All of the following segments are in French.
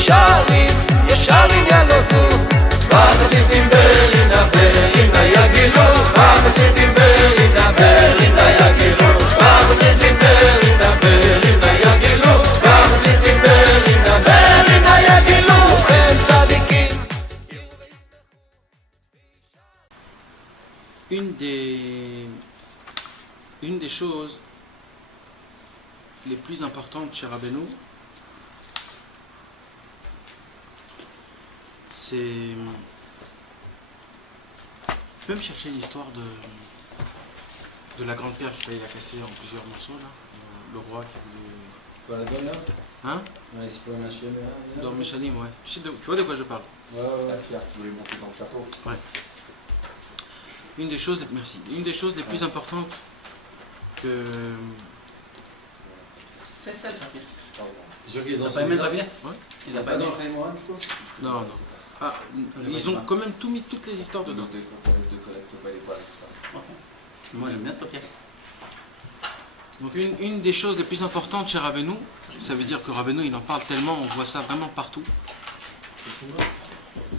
ישרים, ישרים ילוזו וחסידים ברינה ברינה יגילו וחסידים ברינה ברינה יגילו וחסידים ברינה ברינה יגילו וחסידים ברינה ברינה יגילו הם צדיקים. Une des choses les plus importantes chez Rabbeinu, c'est... Tu peux me chercher l'histoire de la grande perche qu'il a cassée en plusieurs morceaux, là, le roi qui voulait... Quoi, la donne là? Hein? Ouais, c'est pas un HM là. Dans Meshalim, ouais. Tu vois de quoi je parle? Ouais, la pierre qui voulait monter dans le château. Ouais. Une des choses les plus importantes que... C'est ça le papier. C'est sûr qu'il est Il dans n'a son pas aimé le village. papier? Ouais. Il n'a Pas pas dans aimé. le Caïman, du coup? Non, non. Ah, ils ont quand même tout mis, toutes les histoires dedans. Donc, de collecte pas les poils, ça. Moi j'aime bien ce papier. Donc une des choses les plus importantes chez Rabbeinu, ça veut dire que Rabbeinu il en parle tellement, on voit ça vraiment partout.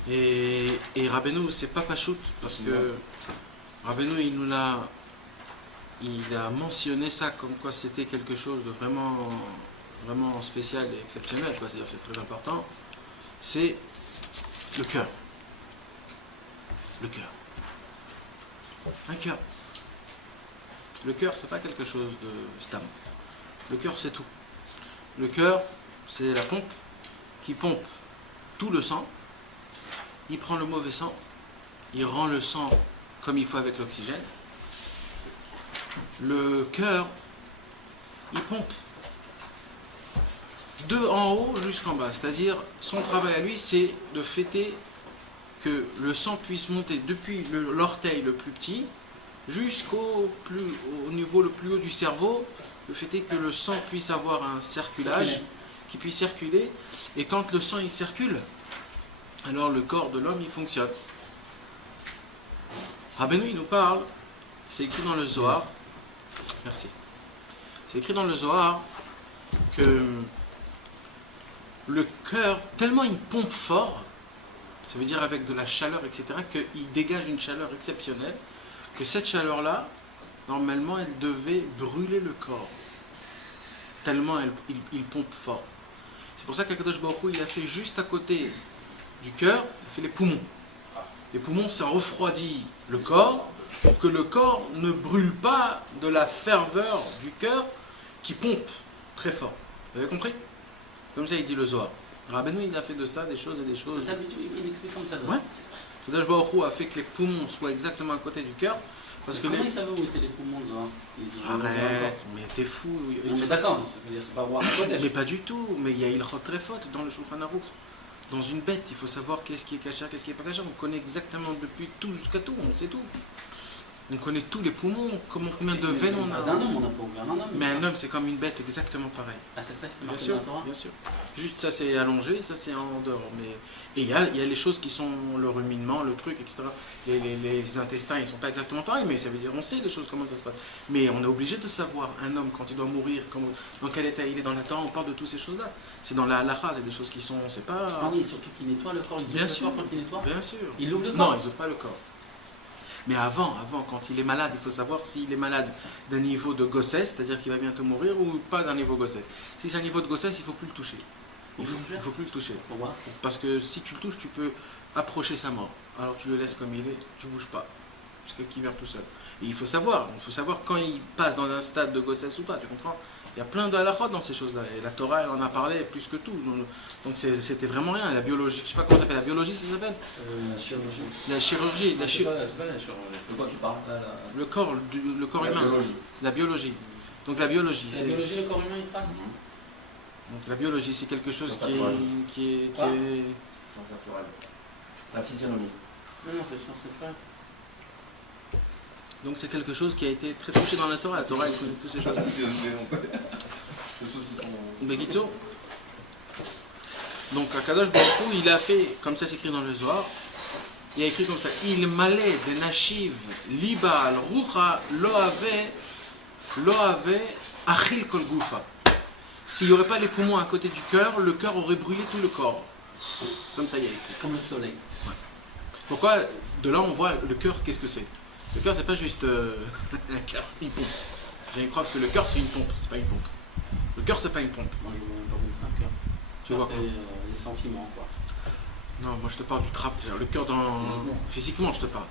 Et Rabbeinu c'est pas pachout parce que Rabbeinu il a mentionné ça comme quoi c'était quelque chose de vraiment, vraiment spécial et exceptionnel, quoi. C'est-à-dire c'est très important. C'est le cœur. Le cœur. Un cœur. Le cœur, c'est pas quelque chose de stam. Le cœur, c'est tout. Le cœur, c'est la pompe qui pompe tout le sang. Il prend le mauvais sang, il rend le sang comme il faut avec l'oxygène. Le cœur, il pompe de en haut jusqu'en bas. C'est-à-dire, son travail à lui, c'est de fêter que le sang puisse monter depuis l'orteil le plus petit jusqu'au niveau le plus haut du cerveau, le fait est que le sang puisse avoir un circulage, qui puisse circuler, et quand le sang il circule, alors le corps de l'homme il fonctionne. Rabbeinu il nous parle, c'est écrit dans le Zohar, merci, c'est écrit dans le Zohar que le cœur, tellement il pompe fort, ça veut dire avec de la chaleur, etc., qu'il dégage une chaleur exceptionnelle, que cette chaleur-là, normalement, elle devait brûler le corps. Tellement il pompe fort. C'est pour ça qu'Akadosh Baruch Hu, il a fait juste à côté du cœur, il fait les poumons. Les poumons, ça refroidit le corps, pour que le corps ne brûle pas de la ferveur du cœur qui pompe très fort. Vous avez compris? Comme ça, il dit le Zohar. Rabbeinu, il a fait de ça des choses et des choses. Ça, il explique comme ça. Ouais. Akadosh Baruch Hu a fait que les poumons soient exactement à côté du cœur. Parce que comment ils savaient où étaient les poumons, Arrête, mais t'es fou. Non, mais d'accord, c'est pas voir à Mais pas du tout. Mais il y a Ilchot très faute dans le Shulchan Aruch. Dans une bête, il faut savoir qu'est-ce qui est caché, qu'est-ce qui est pas caché. On connaît exactement depuis tout jusqu'à tout, on sait tout. On connaît tous les poumons, combien de veines on a. D'un homme, on n'a pas ouvert un homme. Mais un homme, c'est comme une bête, exactement pareil. Ah, c'est ça, c'est Bien marqué sûr, dans la Torah. bien sûr. Juste ça, c'est allongé, ça, c'est en dehors. Mais... Et il y a les choses qui sont le ruminement, le truc, etc. Les intestins, ils sont pas exactement pareils, mais ça veut dire on sait les choses, comment ça se passe. Mais on est obligé de savoir, un homme, quand il doit mourir, dans quel état il est dans la Torah, on parle de toutes ces choses-là. C'est dans la halakha, c'est des choses qui sont, c'est pas... Ah oui, surtout qu'il nettoie le corps, il ouvre le corps quand il nettoie. Bien sûr. Il ouvre le corps. Non, ils ouvrent pas le corps. Mais avant, quand il est malade, il faut savoir s'il est malade d'un niveau de grossesse, c'est-à-dire qu'il va bientôt mourir, ou pas d'un niveau de grossesse. Si c'est un niveau de grossesse, il ne faut plus le toucher. Il ne faut plus le toucher. Pourquoi? Parce que si tu le touches, tu peux approcher sa mort. Alors tu le laisses comme il est, tu ne bouges pas, jusqu'à qu'il meurt tout seul. Et il faut savoir quand il passe dans un stade de grossesse ou pas, tu comprends? Il y a plein de halachot dans ces choses-là. Et la Torah, elle en a parlé plus que tout. Donc c'était vraiment rien. La biologie, je ne sais pas comment ça s'appelle. La biologie, ça s'appelle? La chirurgie. La chirurgie. C'est pas la chirurgie. De quoi tu parles? Le corps humain. Biologie. La biologie. Donc la biologie. La biologie, le corps humain, il parle. Donc la biologie, c'est quelque chose qui est... Science naturelle. La physionomie. Non, c'est science naturelle. Donc c'est quelque chose qui a été très touché dans la Torah. La Torah, elle connaît toutes ces choses. Begitzo. Donc Akadosh Baruch Hu, il a fait, comme ça c'est écrit dans le Zohar, il a écrit comme ça, il malait de nashiv libal rucha lo ave achil kol gufa. s'il n'y aurait pas les poumons à côté du cœur, le cœur aurait brûlé tout le corps. Comme ça y est. Comme le soleil. Pourquoi de là on voit le cœur, qu'est-ce que c'est? Le cœur c'est pas juste un cœur, une pompe. J'ai une preuve que le cœur c'est une pompe, c'est pas une pompe. Le cœur c'est pas une pompe. Moi, je vois même pas comme ça, un cœur. Tu vois C'est quoi? les sentiments, quoi. Non, moi je te parle du travail. Le cœur dans. Physiquement, je te parle.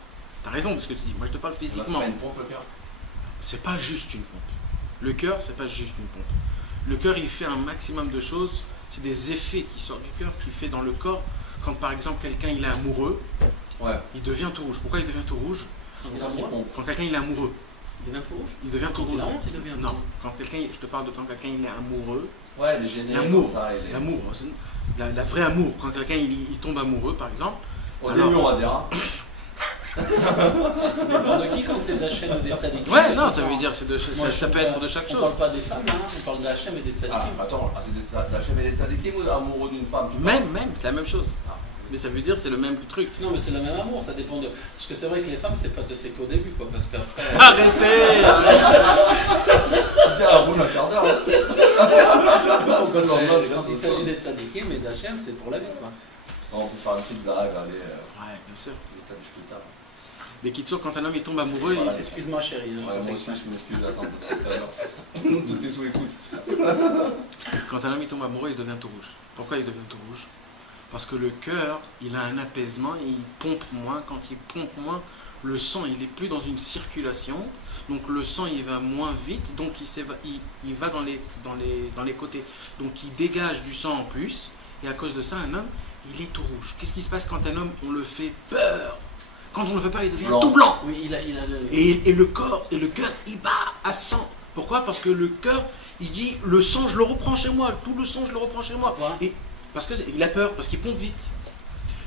T'as raison de ce que tu dis. Moi je te parle C'est physiquement. pas une pompe, le cœur. C'est pas juste une pompe. Le cœur, c'est pas juste une pompe. Le cœur, il fait un maximum de choses. C'est des effets qui sortent du cœur, qui fait dans le corps. Quand par exemple quelqu'un il est amoureux, Ouais. il devient tout rouge. Pourquoi il devient tout rouge? Quand il a Il honte, pompe. Quand quelqu'un il est amoureux, il devient tout rouge. il devient tout Quand il rouge. a honte, il devient tout Non, rouge. quand quelqu'un, je te parle de quand quelqu'un il est amoureux. Ouais, les générés L'amour, comme ça. l'amour, la vraie amour. Quand quelqu'un il tombe amoureux par exemple. Au Alors- début, on va dire. Hein. Ça dépend de qui, quand c'est de la chaîne ou des tzadikim. Ouais, non, ça veut dire c'est de, Moi, ça je peut parle- être de chaque On chose. parle pas des femmes, hein, on parle de la chaîne et des Ah, tzadikim. attends, c'est de la chaîne des tzadikim ou amoureux d'une femme? tu Même, c'est la même chose. Ah. Mais ça veut dire c'est le même truc. Non, mais c'est le même amour, ça dépend de. Parce que c'est vrai que les femmes, c'est pas de c'est qu'au début, quoi. Parce qu'après. Arrêtez! Tu dis, ah, bon, un quart d'heure. Quand il s'agit d'être tzadikim et d'Hachem, c'est pour la vie, quoi. On peut faire une petite blague, allez. Ouais, bien sûr. T'as dit plus tard. Mais Kitsour, quand un homme il tombe amoureux, Voilà. Excuse-moi, chérie. Ouais, moi aussi, je m'excuse, attends, parce que tout à l'heure. Tout est sous écoute. quand un homme il tombe amoureux, il devient tout rouge. Pourquoi il devient tout rouge? Parce que le cœur, il a un apaisement et il pompe moins. Quand il pompe moins, le sang, il est plus dans une circulation. Donc le sang, il va moins vite. Donc il va dans les côtés. Donc il dégage du sang en plus. Et à cause de ça, un homme, il est tout rouge. Qu'est-ce qui se passe quand un homme, on le fait peur? Quand on le fait peur, il devient Blanc. tout blanc. Oui, il a le. Et le corps et le cœur, il bat à 100. Pourquoi? Parce que le cœur, il dit, le sang, je le reprends chez moi. Tout le sang, je le reprends chez moi. Pourquoi? Et parce qu'il a peur, parce qu'il pompe vite.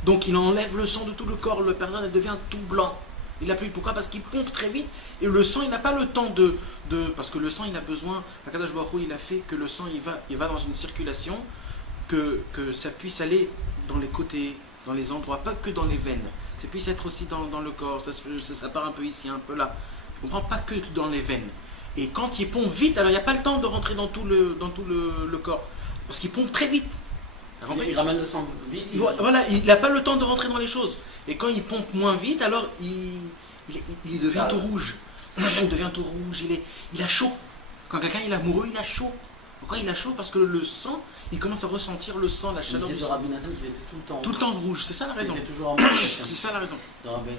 Donc il enlève le sang de tout le corps. La personne, elle devient tout blanc. Il a plus. Pourquoi? Parce qu'il pompe très vite. Et le sang, il n'a pas le temps de... Parce que le sang, il a besoin... Akadosh Baruch Hu, il a fait que le sang, il va dans une circulation, que ça puisse aller dans les côtés, dans les endroits, pas que dans les veines. Ça puisse être aussi dans le corps. Ça part un peu ici, un peu là. Je comprends, pas que dans les veines. Et quand il pompe vite, alors il n'y a pas le temps de rentrer dans tout le corps. Parce qu'il pompe très vite. T'as compris? Il ramène le sang vite. Voilà, il n'a pas le temps de rentrer dans les choses. Et quand il pompe moins vite, alors il devient tout rouge. Il devient tout rouge, il a chaud. Quand quelqu'un il est amoureux, il a chaud. Pourquoi il a chaud? Parce que le sang, il commence à ressentir le sang, la Il chaleur disait du de sang. Rabbi Nathan qu'il était tout le temps. Tout le temps rouge, c'est ça la raison. Il était toujours en mode C'est ça la raison. de Rabbi.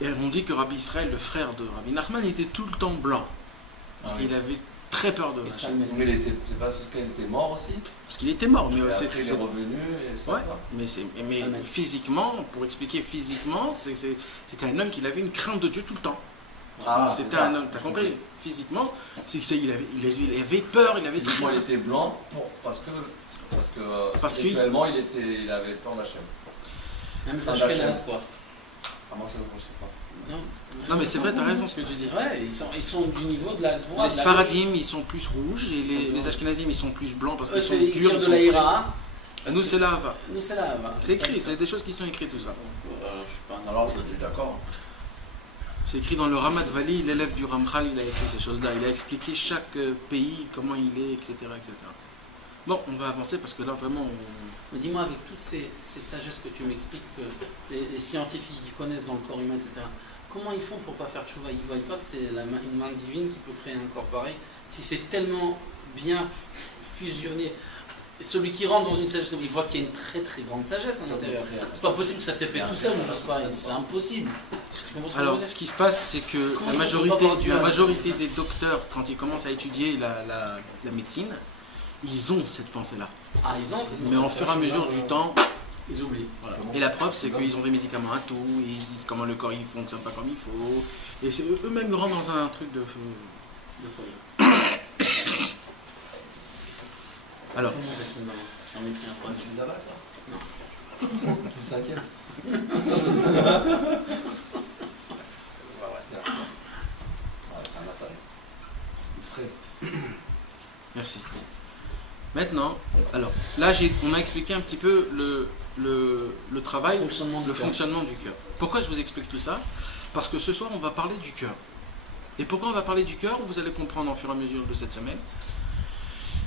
Et on dit que Rabbi Israël, le frère de Rabbi Nachman, était tout le temps blanc. Ah oui. Il avait très peur de Israël Hachem. Mais il était, c'est pas parce qu'il était mort aussi. Parce qu'il était mort, mais Et c'est... après, il est revenu et c'est Ouais, ça. mais Amen. physiquement, pour expliquer physiquement, c'était un homme qui avait une crainte de Dieu tout le temps. Ah, C'était c'est ça. un homme, t'as compris? Physiquement, il avait peur, il avait très Physiquement, il peur. était blanc parce que Parce qu'il- spirituellement, il avait peur d'Hachem. Même Ah, Ashkenaz, Hachem. quoi. Ah, moi, je sais pas. Non, Non mais c'est vrai, t'as raison ce que tu dis. Ouais, ils sont du niveau de la droite. Les Sfaradim, ils sont plus rouges et les Ashkenazim, ils sont plus blancs parce qu'ils sont Ils durs. tirent ils de sont la durs. Ira. Nous, c'est là. Nous, c'est là. C'est écrit, c'est des choses qui sont écrites, tout ça. Je suis pas Alors, je suis d'accord. C'est écrit dans le Ramat Vali, l'élève du Ramchal, il a écrit ces choses-là. Il a expliqué chaque pays, comment il est, etc., etc. Bon, on va avancer parce que là, vraiment, Mais dis-moi, avec toutes ces sagesses que tu m'expliques, que les scientifiques qui connaissent dans le corps humain, etc., comment ils font pour pas faire tchouva? Ils ne voient pas que c'est une main divine qui peut créer un corps pareil. Si c'est tellement bien fusionné, celui qui rentre dans une sagesse, il voit qu'il y a une très très grande sagesse à l'intérieur. C'est pas possible que ça s'est fait tout seul, je sais pas, c'est impossible. Tu comprends ce que je veux alors, dire? ce qui se passe, c'est que Comment la ils font pour pas avoir du mal? majorité des docteurs, quand ils commencent à étudier la médecine, ils ont cette pensée-là. Ah, ils ont. Mais au fur et à mesure du temps, Ils oublient. voilà. Et la preuve, c'est qu'ils ont des médicaments à tout, et ils se disent comment le corps il fonctionne pas comme il faut. Et c'est eux-mêmes ils rentrent dans un truc de... De folie. Alors, J'en ai pris un point. Tu les avales, toi Non. C'est le cinquième. Ouais, c'est un appel. Frais. merci. Maintenant, alors, là, on a expliqué un petit peu le travail, Fonctionnement du le cœur. fonctionnement du cœur. Pourquoi je vous explique tout ça? Parce que ce soir, on va parler du cœur. Et pourquoi on va parler du cœur? Vous allez comprendre au fur et à mesure de cette semaine,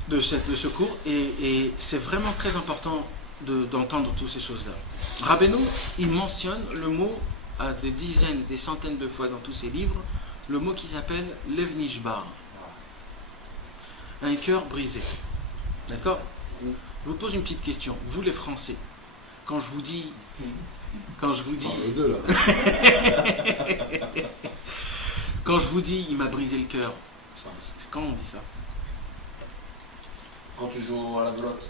de ce cours. Et c'est vraiment très important d'entendre toutes ces choses-là. Rabbeinu, il mentionne le mot à des dizaines, des centaines de fois dans tous ses livres, le mot qui s'appelle Lev Nishbar. Un cœur brisé. D'accord? Je vous pose une petite question. Vous les Français, quand je vous dis... Quand je vous dis... Quand je vous dis, il m'a brisé le cœur, quand on dit ça? Quand tu joues à la belote.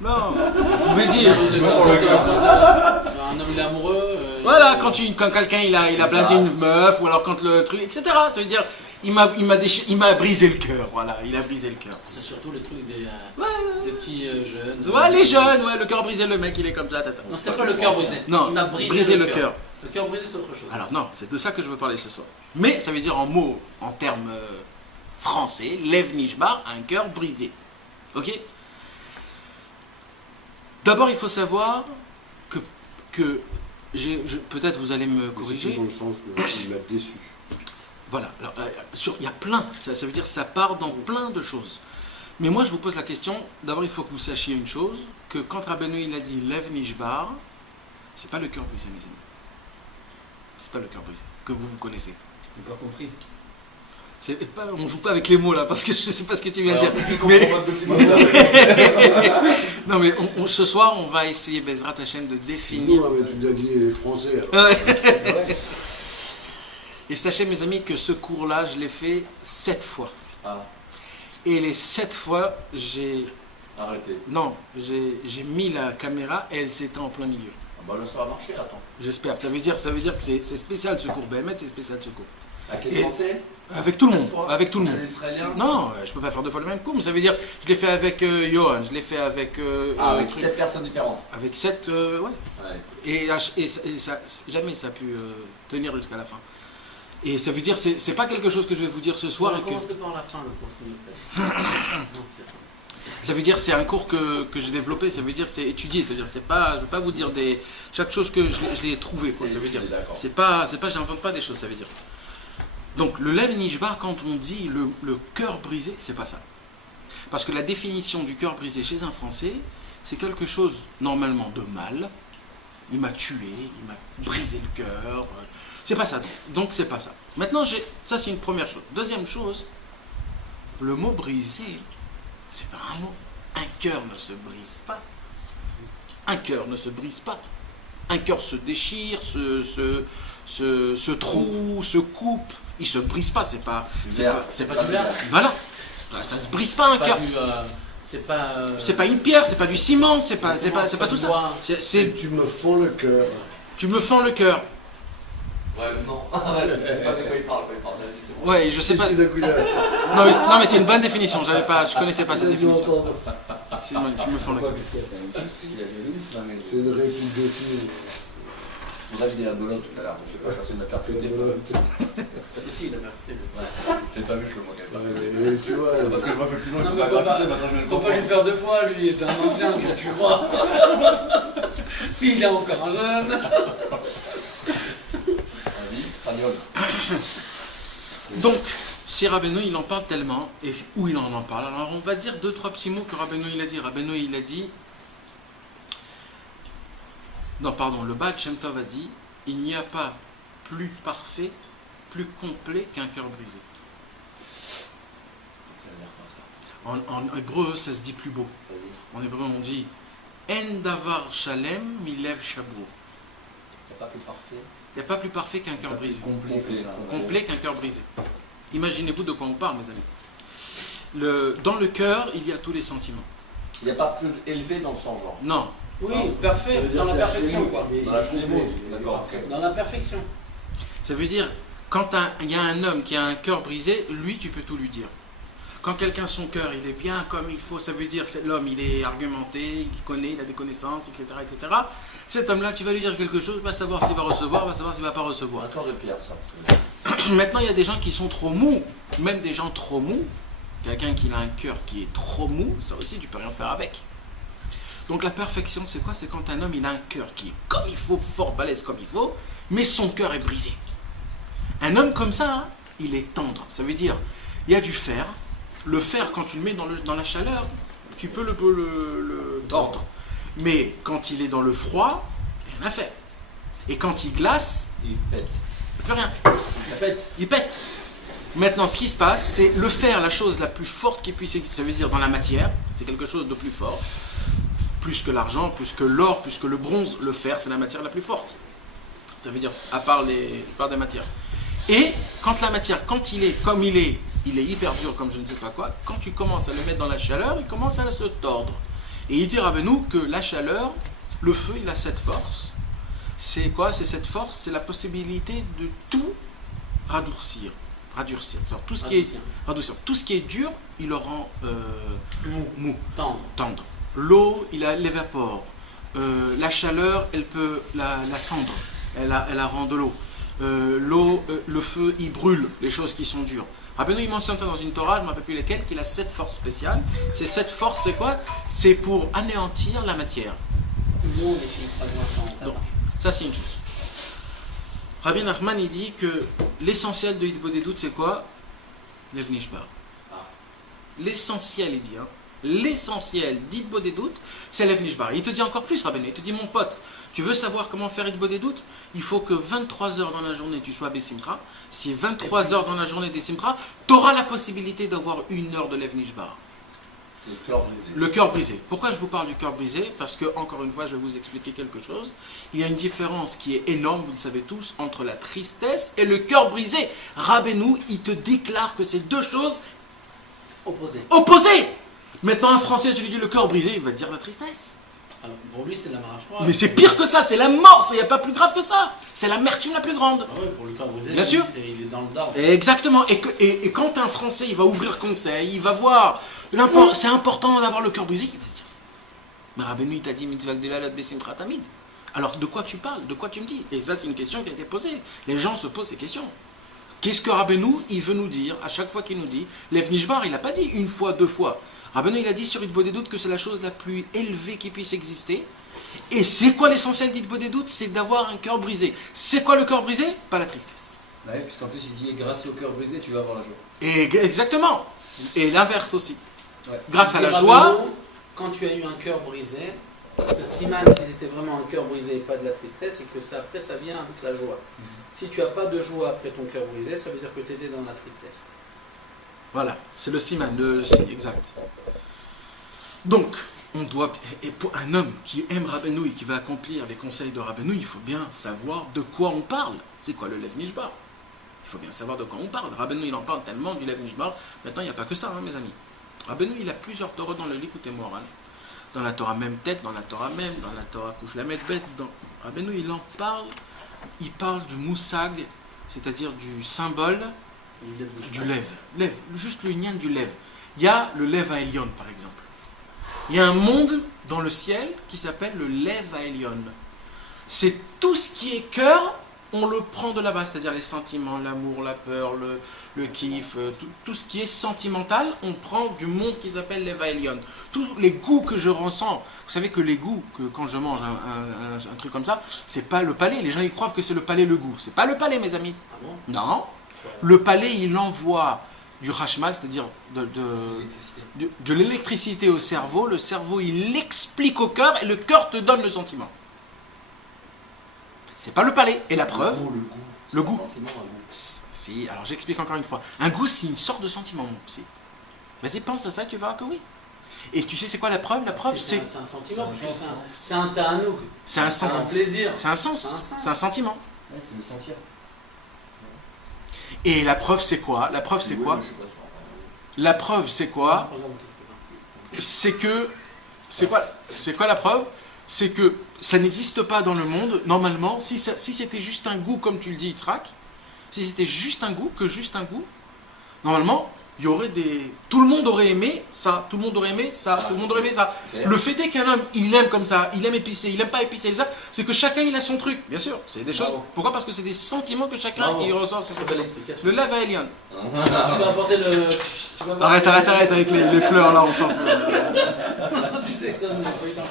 Non, vous pouvez dire... Un homme il est amoureux. Voilà, quand quelqu'un il a blasé une meuf, ou alors quand le truc, etc. Ça veut dire, il m'a brisé le cœur, voilà, il a brisé le cœur. C'est surtout le truc des petits jeunes. Ouais, les jeunes, ouais, le cœur brisé, le mec il est comme ça. Non, c'est pas le cœur brisé. Non, il m'a brisé le cœur. Le cœur brisé, c'est autre chose. Alors non, c'est de ça que je veux parler ce soir. Mais ça veut dire en mots, en termes français, Lev Nishbar, un cœur brisé. Ok? D'abord, il faut savoir que peut-être vous allez me corriger. Dans le sens qu'il m'a déçu. Voilà, alors, il y a plein, ça veut dire que ça part dans plein de choses. Mais moi je vous pose la question, d'abord il faut que vous sachiez une chose, que quand Rabbeinu il a dit Lev Nishbar, c'est pas le cœur brisé mes amis. C'est pas le cœur brisé, que vous connaissez. J'ai pas compris. On joue pas avec les mots là, parce que je sais pas ce que tu viens de dire. Non mais ce soir on va essayer, Bezrat Hashem, de définir... Non, mais tu dois dire français. Alors. Et sachez mes amis que ce cours-là, je l'ai fait 7 fois. Ah. Et les 7 fois, j'ai Arrêtez. j'ai mis la caméra et elle s'éteint en plein milieu. Ah bah là ça va marcher, attends. J'espère. Ça veut dire que c'est spécial ce cours. Béhémet, c'est spécial ce cours. Avec les Et- Français? Avec tout le monde. Avec tout le monde. Les Israéliens? Non, je peux pas faire 2 fois le même cours, mais ça veut dire, je l'ai fait avec Johan, je l'ai fait avec... Avec truc. 7 personnes différentes. Avec 7, ouais. Ouais. Et ça, jamais ça a pu tenir jusqu'à la fin. Et ça veut dire, c'est pas quelque chose que je vais vous dire ce soir. On et que- commence par la fin, le cours, s'il vous plaît. Non, c'est pas. Ça veut dire c'est un cours que j'ai développé, ça veut dire c'est étudié, ça veut dire c'est pas, je vais pas vous dire chaque chose que je l'ai trouvé quoi, ça veut dire D'accord. c'est pas j'invente pas des choses, ça veut dire. Donc le Lev Nishbar, quand on dit le cœur brisé, c'est pas ça. Parce que la définition du cœur brisé chez un Français, c'est quelque chose normalement de mal. Il m'a tué, il m'a brisé le cœur. C'est pas ça. Donc c'est pas ça. Maintenant ça c'est une première chose. Deuxième chose, le mot brisé, c'est pas un mot. Un cœur ne se brise pas. Un cœur ne se brise pas. Un cœur se déchire, se troue, se coupe. Il se brise pas. C'est pas du verre. Voilà. Ça se brise pas un cœur. C'est pas. C'est pas une pierre, c'est pas du ciment, c'est pas tout ça. bois. Tu me fends le cœur. Tu me fends le cœur. Ouais, non. Je sais pas de quoi il parle, vas-y, c'est bon. Ouais, je sais pas. Si, d'un coup, là. Non mais c'est une bonne définition. Je connaissais pas cette J'ai dû définition. entendre. Tu me fends le cœur. Qu'est-ce qu'il y a, c'est la même chose que ce qu'il a dit au début, C'est une réplique de film. On a dit la belote tout à l'heure, je sais pas, personne n'a percuté. Si, il a marqué. Ouais, j'ai pas vu, je moi quand même. Ouais, mais tu vois, Parce que je vois que le plus loin, Non, il mais peut faut pas pas, percuter, parce que je viens de faut pas lui comprendre. faire 2 fois, lui, c'est un ancien, qu'est-ce que tu crois? Lui, il est encore un jeune. Vas-y, Tragnol. Donc, si Rabbeinu il en parle tellement, et où il en parle, alors on va dire 2-3 petits mots que Rabbeinu il a dit. Rabbeinu il a dit, non pardon, le Baal Shem Tov a dit, il n'y a pas plus parfait, plus complet qu'un cœur brisé. Ça veut dire quoi ça? En hébreu ça se dit plus beau. Vas-y. En hébreu on dit, En davar shalem milev shabur. C'est pas plus parfait. Il n'y a pas plus parfait qu'un cœur brisé. Complet que ça. Complet qu'un cœur brisé. Imaginez-vous de quoi on parle mes amis. Dans le cœur il y a tous les sentiments. Il n'y a pas plus élevé dans le sang, genre. Non. Oui, Non. parfait, Ça veut dire dans la c'est perfection, absolu, quoi. c'est- Dans la mots, d'accord, ok. Dans la perfection. Ça veut dire, quand il y a un homme qui a un cœur brisé, lui, tu peux tout lui dire. Quand quelqu'un, son cœur, il est bien comme il faut, ça veut dire que l'homme, il est argumenté, il connaît, il a des connaissances, etc. etc. Cet homme-là, tu vas lui dire quelque chose, va savoir s'il va recevoir, va savoir s'il ne va pas recevoir. Un corps de pierre, ça. Maintenant, il y a des gens qui sont trop mous, même des gens trop mous. Quelqu'un qui a un cœur qui est trop mou, ça aussi, tu peux rien faire avec. Donc la perfection, c'est quoi? C'est quand un homme, il a un cœur qui est comme il faut, fort balèze comme il faut, mais son cœur est brisé. Un homme comme ça, il est tendre. Ça veut dire, il y a du fer. Le fer, quand tu le mets dans la chaleur, tu peux le tordre. Mais quand il est dans le froid, rien à faire. Et quand il glace, Il pète. plus rien. En fait, Il pète. Maintenant, ce qui se passe, c'est le fer, la chose la plus forte qui puisse exister. Ça veut dire dans la matière, c'est quelque chose de plus fort. Plus que l'argent, plus que l'or, plus que le bronze. Le fer, c'est la matière la plus forte. Ça veut dire, à part des matières. Et quand la matière, quand il est comme il est hyper dur, comme je ne sais pas quoi, quand tu commences à le mettre dans la chaleur, il commence à se tordre. Et il dit Rabbeinu que la chaleur, le feu, il a cette force. C'est quoi? C'est cette force, c'est la possibilité de tout radoucir. Tout ce qui est radoucir. Tout ce qui est dur, il le rend mou, tendre. L'eau, il l'évapore. La chaleur, elle peut la cendre. Elle la rend de l'eau. L'eau, le feu, il brûle les choses qui sont dures. Rabbeinu, il mentionne ça dans une Torah, je ne me rappelle plus laquelle, qu'il a cette force spéciale. Cette force, c'est quoi? C'est pour anéantir la matière. Donc, ça c'est une chose. Rabbi Nachman, il dit que l'essentiel de Hitbodedut, c'est quoi? Lev Nishbar. L'essentiel, il dit, l'essentiel d'Hitbodedut, c'est Lev Nishbar. Il te dit encore plus, Rabbeinu, il te dit, mon pote, tu veux savoir comment faire Hitbodedut? Il faut que 23 heures dans la journée, tu sois Bessimcha. Si 23 heures dans la journée des Simcha, tu auras la possibilité d'avoir 1 heure de Lev Nishbar. Le cœur brisé. Le cœur brisé. Pourquoi je vous parle du cœur brisé? Parce que, encore une fois, je vais vous expliquer quelque chose. Il y a une différence qui est énorme, vous le savez tous, entre la tristesse et le cœur brisé. Rabbeinu, il te déclare que c'est deux choses opposées. Maintenant, un Français, tu lui dis le cœur brisé, il va te dire la tristesse. Alors, pour lui, c'est la marche. Mais c'est pire que ça, c'est la mort, il n'y a pas plus grave que ça. C'est l'amertume la plus grande. Ah ouais, pour le cœur brisé, Bien sûr. Il est dans le dark. Exactement. Et quand un Français, il va ouvrir conseil, il va voir, c'est important d'avoir le cœur brisé, il va se dire, mais Rabbeinu, il t'a dit mitzvah gdela lot besimcha tamid. Alors de quoi tu parles? De quoi tu me dis? Et ça, c'est une question qui a été posée. Les gens se posent ces questions. Qu'est-ce que Rabbeinu, il veut nous dire à chaque fois qu'il nous dit, Lev Nishbar, il n'a pas dit une fois, 2 fois. Rabbeinu, il a dit sur Hitbodedut que c'est la chose la plus élevée qui puisse exister. Et c'est quoi l'essentiel d'Hitbodedut? C'est d'avoir un cœur brisé. C'est quoi le cœur brisé? Pas la tristesse. Ouais, puisqu'en plus il dit grâce au cœur brisé, tu vas avoir la joie. Et exactement. Et l'inverse aussi. Ouais. Grâce à la Rabbeinu, joie. quand tu as eu un cœur brisé, le siman, si c'était vraiment un cœur brisé et pas de la tristesse, c'est que ça, après ça vient avec la joie. Si tu n'as pas de joie après ton cœur brisé, ça veut dire que tu étais dans la tristesse. Voilà, c'est le siman, c'est exact. Donc, on doit, et pour un homme qui aime Rabbeinu et qui va accomplir les conseils de Rabbeinu, il faut bien savoir de quoi on parle. C'est quoi le Lev Nishbar? Il faut bien savoir de quoi on parle. Rabbeinu, il en parle tellement du Lev Nishbar. Maintenant, il n'y a pas que ça, mes amis. Rabbeinu, il a plusieurs Torahs dans le Likutei Moharan. Dans la Torah même tête, dans la Torah même, dans la Torah Kuf Lamed Bet. Rabbeinu, il en parle. Il parle du moussag, c'est-à-dire du symbole du lève. Juste le nyan du lève. Il y a le lève à Elion, par exemple. Il y a un monde dans le ciel qui s'appelle le lève à Elion. C'est tout ce qui est cœur, on le prend de là-bas, c'est-à-dire les sentiments, l'amour, la peur, le kiff, tout ce qui est sentimental, on prend du monde qui s'appelle lève à Elion. Tous les goûts que je ressens, vous savez que les goûts, que quand je mange un truc comme ça, c'est pas le palais. Les gens ils croient que c'est le palais le goût. C'est pas le palais, mes amis. Ah bon? Non. Le palais, il envoie du hashmal, c'est-à-dire de l'électricité au cerveau. Le cerveau, il l'explique au cœur et le cœur te donne le sentiment. C'est pas le palais. Et la preuve, le goût. Si, alors j'explique encore une fois. Un goût, c'est une sorte de sentiment aussi. Vas-y, pense à ça, tu verras que oui. Et tu sais, c'est quoi la preuve? La preuve, c'est un sentiment, c'est un ta'anoug. C'est un sens. C'est un plaisir. C'est un sens. C'est un sentiment. Ouais, c'est le sentir. Et la preuve, c'est quoi? La preuve, c'est quoi? La preuve, c'est quoi? C'est que... C'est quoi la preuve? C'est que ça n'existe pas dans le monde. Normalement, si c'était juste un goût, comme tu le dis, Yitzhak, si c'était juste un goût, normalement, il y aurait des... Tout le monde aurait aimé ça, tout le monde aurait aimé ça, tout le monde aurait aimé ça. Le fait est qu'un homme, il aime comme ça, il aime épicé, il aime pas épicé, ça, c'est que chacun, il a son truc. Bien sûr, c'est des choses... Pourquoi? Parce que c'est des sentiments que chacun, il ressort. C'est une belle explication. Le lave à Elion. Tu vas apporter le... Arrête avec les fleurs, là, on s'en fout. Tu sais que t'as une explication.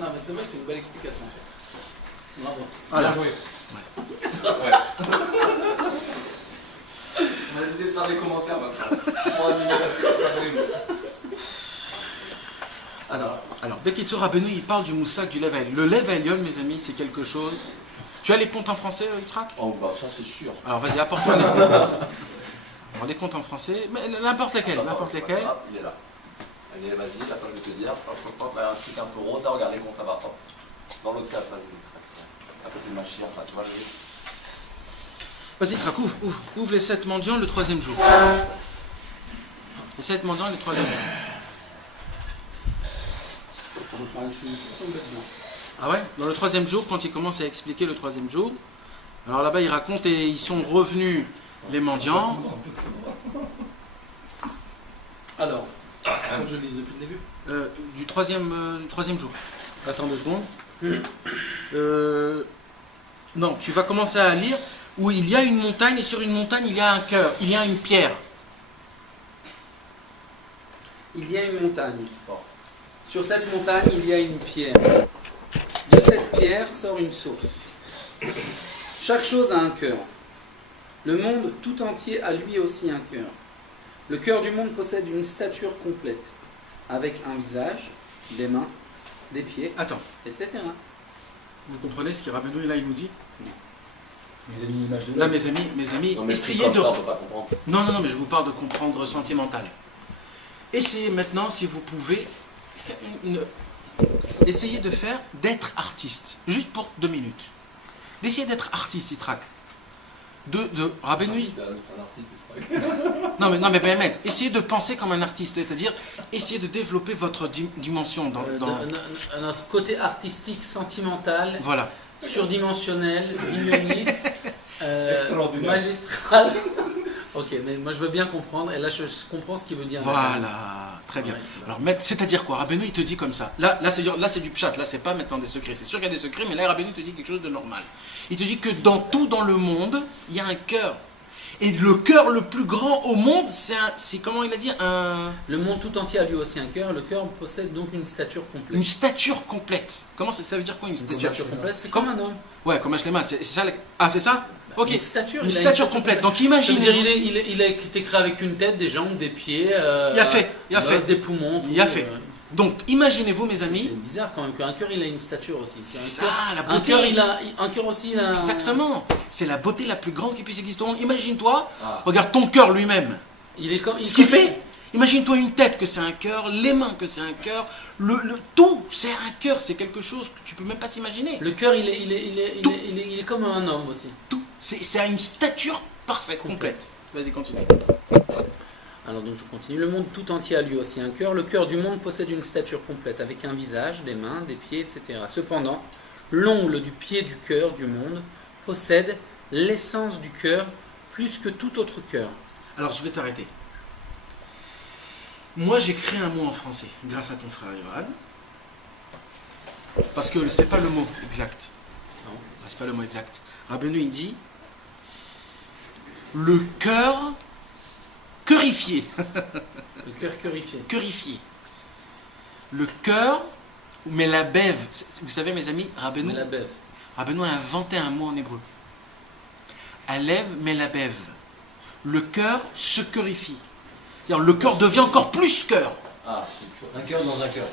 Non, mais c'est vrai que c'est une belle explication. Bravo. Voilà. Bien joué. Ouais. faire des commentaires maintenant. Pour animer la séquence. Alors, Bekitso Rabbeinu, il parle du Moussak, du Lev Elyon. Le Lev Elyon, mes amis, c'est quelque chose... Tu as les comptes en français, Yitzhak? Oh, bah ça c'est sûr. Alors, vas-y, apporte-moi les comptes en français. Alors, les comptes en français, mais n'importe lesquels, n'importe lesquels. Hop, il est là. Allez, vas-y, attends, je vais te dire. Hop, un truc un peu rose, regarde les comptes là-bas. Hop. Dans l'autre cas, ça, à côté de ma chienne, là, tu vois, Vas-y, Yitzhak, ouvre les 7 mendiants le 3e jour. Les 7 mendiants le 3e jour. Je suis tombé dedans. Ah ouais? Dans le 3e jour, quand il commence à expliquer le 3e jour, alors là-bas il raconte et ils sont revenus les mendiants. Alors, il faut que je lise depuis le début. Du troisième jour. Attends 2 secondes. Non, tu vas commencer à lire où il y a une montagne et sur une montagne il y a un cœur, il y a une pierre. Il y a une montagne. Sur cette montagne, il y a une pierre. De cette pierre sort une source. Chaque chose a un cœur. Le monde tout entier a lui aussi un cœur. Le cœur du monde possède une stature complète, avec un visage, des mains, des pieds, Attends, etc. vous comprenez ce qu'il Rabbeinu là il nous dit? Il a mis l'image de Là l'homme. mes amis, Non, mais essayez comme de... ça, on peut pas comprendre. Non, mais je vous parle de comprendre sentimental. Essayez maintenant, si vous pouvez, faire essayez de faire d'être artiste, juste pour 2 minutes. D'essayer d'être artiste, Yitzhak. De Rabbeinu. C'est un artiste, c'est ça. Non mais Béhémet, essayez de penser comme un artiste, c'est-à-dire essayez de développer votre dimension dans... Notre côté artistique, sentimental, Voilà. surdimensionnel, diminué, Extraordinaire. magistral. Ok, mais moi je veux bien comprendre, et là je comprends ce qu'il veut dire. Voilà, très bien. Ouais. Alors, c'est-à-dire quoi? Rabbeinu, il te dit comme ça. Là c'est du pchat, là, c'est pas maintenant des secrets. C'est sûr qu'il y a des secrets, mais là, Rabbeinu te dit quelque chose de normal. Il te dit que dans tout dans le monde, il y a un cœur. Et le cœur le plus grand au monde, c'est comment il a dit? Le monde tout entier a lui aussi un cœur. Le cœur possède donc une stature complète. Une stature complète. Comment ça veut dire quoi, une Une stature? stature complète, c'est comme un homme. Ouais, comme un shlema, c'est ça? Ah, c'est ça? Ok. Une stature, Une il a stature complète. Donc Ça veut imaginez. dire il a été créé avec une tête, des jambes, des pieds, Il a fait. des poumons. Il a fait. Donc imaginez-vous, mes amis. C'est bizarre quand même qu'un cœur il a une stature aussi. C'est ça, la Un beauté. cœur un cœur aussi il a. Exactement. C'est la beauté la plus grande qui puisse exister au monde. Imagine-toi, Ah. regarde ton cœur lui-même. Il est comme. Ce qu'il fait. Imagine-toi une tête que c'est un cœur, les mains que c'est un cœur, tout c'est un cœur, c'est quelque chose que tu peux même pas t'imaginer. Le cœur il est comme un homme aussi. Tout, c'est à une stature parfaite, complète. Vas-y, continue. Alors donc je continue. Le monde tout entier a lui aussi un cœur. Le cœur du monde possède une stature complète avec un visage, des mains, des pieds, etc. Cependant, l'ongle du pied du cœur du monde possède l'essence du cœur plus que tout autre cœur. Alors je vais t'arrêter. Moi j'ai créé un mot en français grâce à ton frère Yohan. Parce que c'est pas le mot exact. Non. C'est pas le mot exact. Rabbeinu il dit le cœur cœurifié. Le cœur cœurifié. Cœurifié. Le cœur, mais la bève. Vous savez mes amis, Rabbeinu Mais la bève. a inventé un mot en hébreu. Alev mais la bève. Le cœur se cœurifie. C'est-à-dire, le cœur devient encore plus cœur. Ah, Un cœur dans un cœur.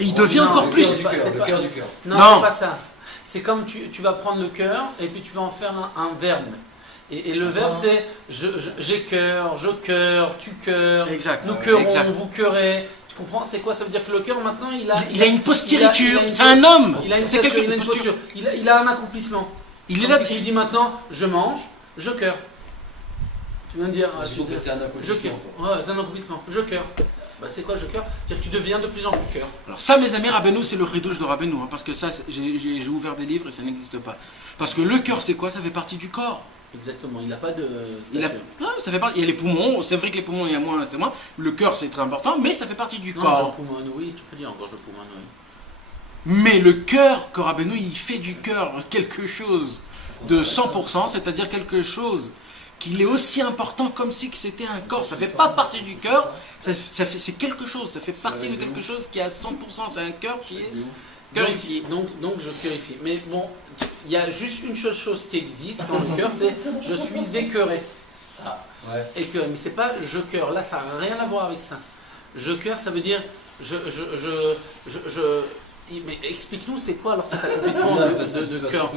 Et il devient Non, encore le plus. cœur du cœur, Le cœur du cœur. Non, Non. c'est pas ça. C'est comme tu vas prendre le cœur et puis tu vas en faire un verbe. Et le verbe c'est j'ai cœur, je cœur, tu cœur, Exact. nous cœurons, Exact. vous cœurez. Tu comprends? C'est quoi? Ça veut dire que le cœur maintenant il a une postériture. il a une- C'est un homme. Il a une C'est stature, quelqu'un il a qui une posture. posture. Il a un accomplissement. Il est Comme là. si tu dis maintenant je mange, je cœur. Tu viens de dire J'ai compris, c'est un je accomplissement. cœur. Ouais, c'est un accomplissement. Je cœur. Bah, c'est quoi je cœur? C'est-à-dire que tu deviens de plus en plus cœur. Alors ça, mes amis, Rabbeinu, c'est le ridouche de Rabbeinu, hein, parce que ça, j'ai ouvert des livres et ça n'existe pas. Parce que le cœur, c'est quoi? Ça fait partie du corps. Exactement. Il n'a pas de Il a, stature. non, ça fait partie. Il y a les poumons. C'est vrai que les poumons, il y a moins, c'est moins. Le cœur, c'est très important, mais ça fait partie du Non, corps. gorge de poumon, oui, tu peux dire gorge de poumon, oui. Mais le cœur, que Rabbeinu, il fait du cœur quelque chose de 100%, c'est-à-dire quelque chose qu'il est aussi important comme si que c'était un corps. Ça fait pas partie du cœur, c'est quelque chose, ça fait partie de quelque chose qui est à 100%, c'est un cœur qui est cœurifié. Donc je purifie. Mais bon, il y a juste une chose qui existe dans le cœur, c'est je suis écœuré. Ouais. Et que, mais c'est pas je cœur, là ça n'a rien à voir avec ça. Je cœur, ça veut dire mais explique-nous c'est quoi alors cet accomplissement de cœur.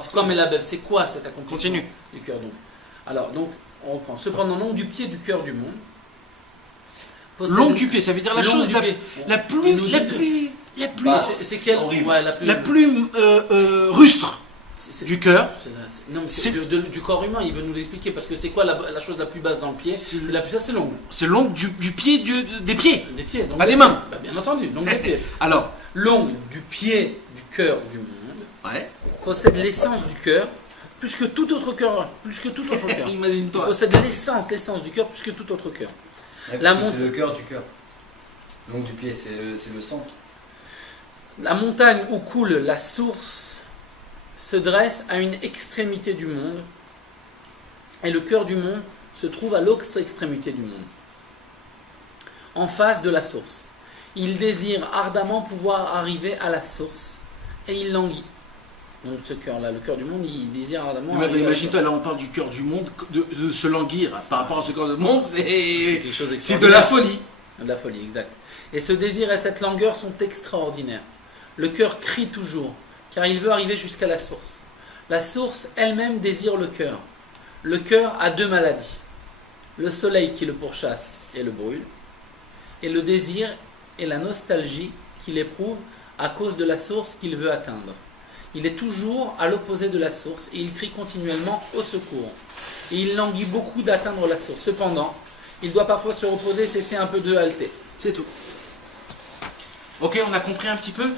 C'est quoi Melabeb? C'est quoi cet accomplissement Continue. Du cœur donc. Alors donc on reprend. Cependant, l'ongle du pied du cœur du monde. L'ongle du pied, ça veut dire la l'ongle chose du la pied. plus, Il nous la dit plus, la plus, Bah, C'est quelle horrible. ouais, la plus rustre c'est- du cœur. Non, mais C'est- du corps humain, il veut nous l'expliquer parce que c'est quoi la chose la plus basse dans le pied? La plus basse, c'est l'ongle. C'est l'ongle du pied des pieds. Des pieds. Donc Pas des mains. Bah, bien entendu, donc des pieds. Alors, L'ongle du pied du cœur du monde ouais. possède l'essence du cœur plus que tout autre cœur. Plus que tout autre cœur. Il Imagine-toi. possède l'essence du cœur plus que tout autre cœur. Ouais, La parce que montre- c'est le cœur du cœur. Donc du pied, c'est le centre. La montagne où coule la source se dresse à une extrémité du monde et le cœur du monde se trouve à l'autre extrémité du monde, en face de la source. Il désire ardemment pouvoir arriver à la source et il languit. Donc ce cœur-là, le cœur du monde, il désire ardemment. arriver à la Imagine-toi, là on parle du cœur du monde, de se languir par rapport à ce cœur du monde, source. c'est quelque chose c'est de la folie. De la folie, exact. Et ce désir et cette langueur sont extraordinaires. Le cœur crie toujours, car il veut arriver jusqu'à la source. La source elle-même désire le cœur. Le cœur a deux maladies. Le soleil qui le pourchasse et le brûle, et le désir et la nostalgie qu'il éprouve à cause de la source qu'il veut atteindre. Il est toujours à l'opposé de la source et il crie continuellement au secours. Et il languit beaucoup d'atteindre la source. Cependant, il doit parfois se reposer et cesser un peu de halter. C'est tout. Ok, on a compris un petit peu.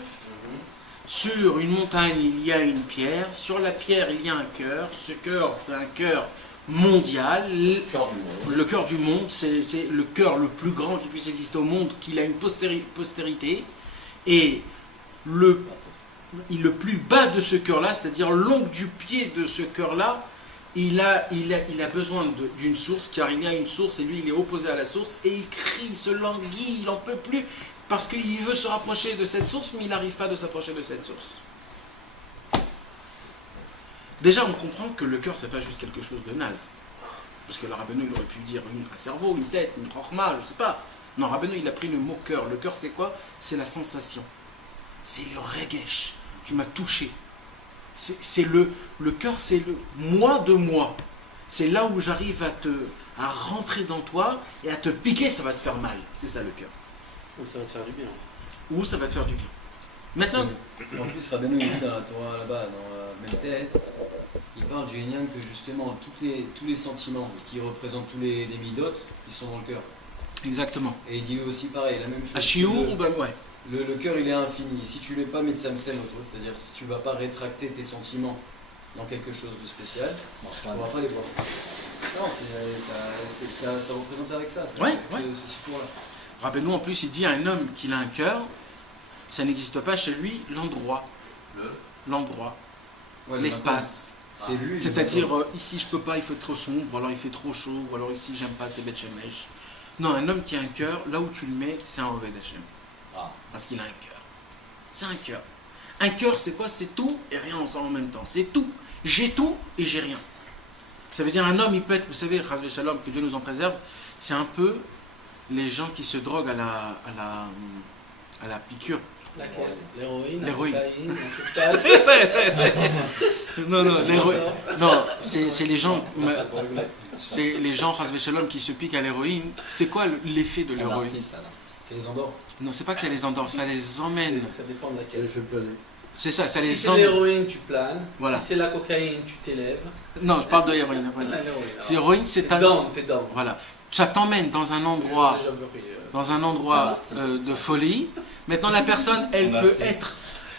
Sur une montagne, il y a une pierre. Sur la pierre, il y a un cœur. Ce cœur, c'est un cœur mondial. Cœur du monde. Le cœur du monde, c'est le cœur le plus grand qui puisse exister au monde, qu'il a une postérité. Et le plus bas de ce cœur-là, c'est-à-dire l'ongle du pied de ce cœur-là, il a besoin d'une source, car il y a une source et lui il est opposé à la source et il crie, se languit, il n'en peut plus parce qu'il veut se rapprocher de cette source mais il n'arrive pas de s'approcher de cette source. Déjà on comprend que le cœur c'est pas juste quelque chose de naze, parce que le Rabbeinu il aurait pu dire un cerveau, une tête, une chorma, je sais pas. Non, Rabbeinu il a pris le mot cœur. Le cœur c'est quoi? C'est la sensation, c'est le regesh, tu m'as touché. C'est le cœur, c'est le moi de moi. C'est là où j'arrive à rentrer dans toi et à te piquer, ça va te faire mal. C'est ça le cœur. Donc ça va te faire du bien. Ou ça va te faire du bien. Maintenant, En plus, Rabbeinu il dit dans la Torah là-bas, dans Mentet, il parle du Inyan que justement tous les sentiments qui représentent tous les midotes, ils sont dans le cœur. exactement. Et il dit aussi pareil, la même chose. À Chiour ou ben ouais. Le cœur il est infini. Si tu ne l'es pas Metsamsen autour, c'est-à-dire si tu ne vas pas rétracter tes sentiments dans quelque chose de spécial, tu ne pourras pas les voir. Non, ça représente avec ça. Ouais, ce ouais. discours-là. Rabbeinu en plus il dit à un homme qu'il a un cœur, ça n'existe pas chez lui l'endroit. L'endroit, Ouais, l'espace. C'est lui. C'est-à-dire ici je peux pas, il fait trop sombre, ou alors il fait trop chaud, ou alors ici j'aime pas, c'est Beth Shemesh. Non, un homme qui a un cœur, là où tu le mets, c'est un Oved Hashem. Ah. Parce qu'il a un cœur. C'est un cœur. Un cœur, c'est quoi? C'est tout et rien ensemble en même temps. C'est tout. J'ai tout et j'ai rien. Ça veut dire un homme, il peut être, vous savez, Chazvé Shalom, que Dieu nous en préserve, c'est un peu les gens qui se droguent à la piqûre. Laquelle? L'héroïne, la L'héroïne. cocaïne, la cristal. Non, l'héroïne. Non, c'est les gens. C'est les gens, Chazvé Shalom, qui se piquent à l'héroïne. C'est quoi l'effet de l'héroïne? C'est les endors. Non, c'est pas que ça les endort, ça les emmène. Ça dépend de laquelle. C'est ça, ça Si les c'est emmène. l'héroïne, tu planes. Voilà. Si c'est la cocaïne, tu t'élèves. Non, je parle de l'héroïne. L'héroïne. L'héroïne, c'est un. T'es down. Voilà. Ça t'emmène dans un endroit, Déjà pris, dans un endroit de folie. Maintenant, la personne, elle peut être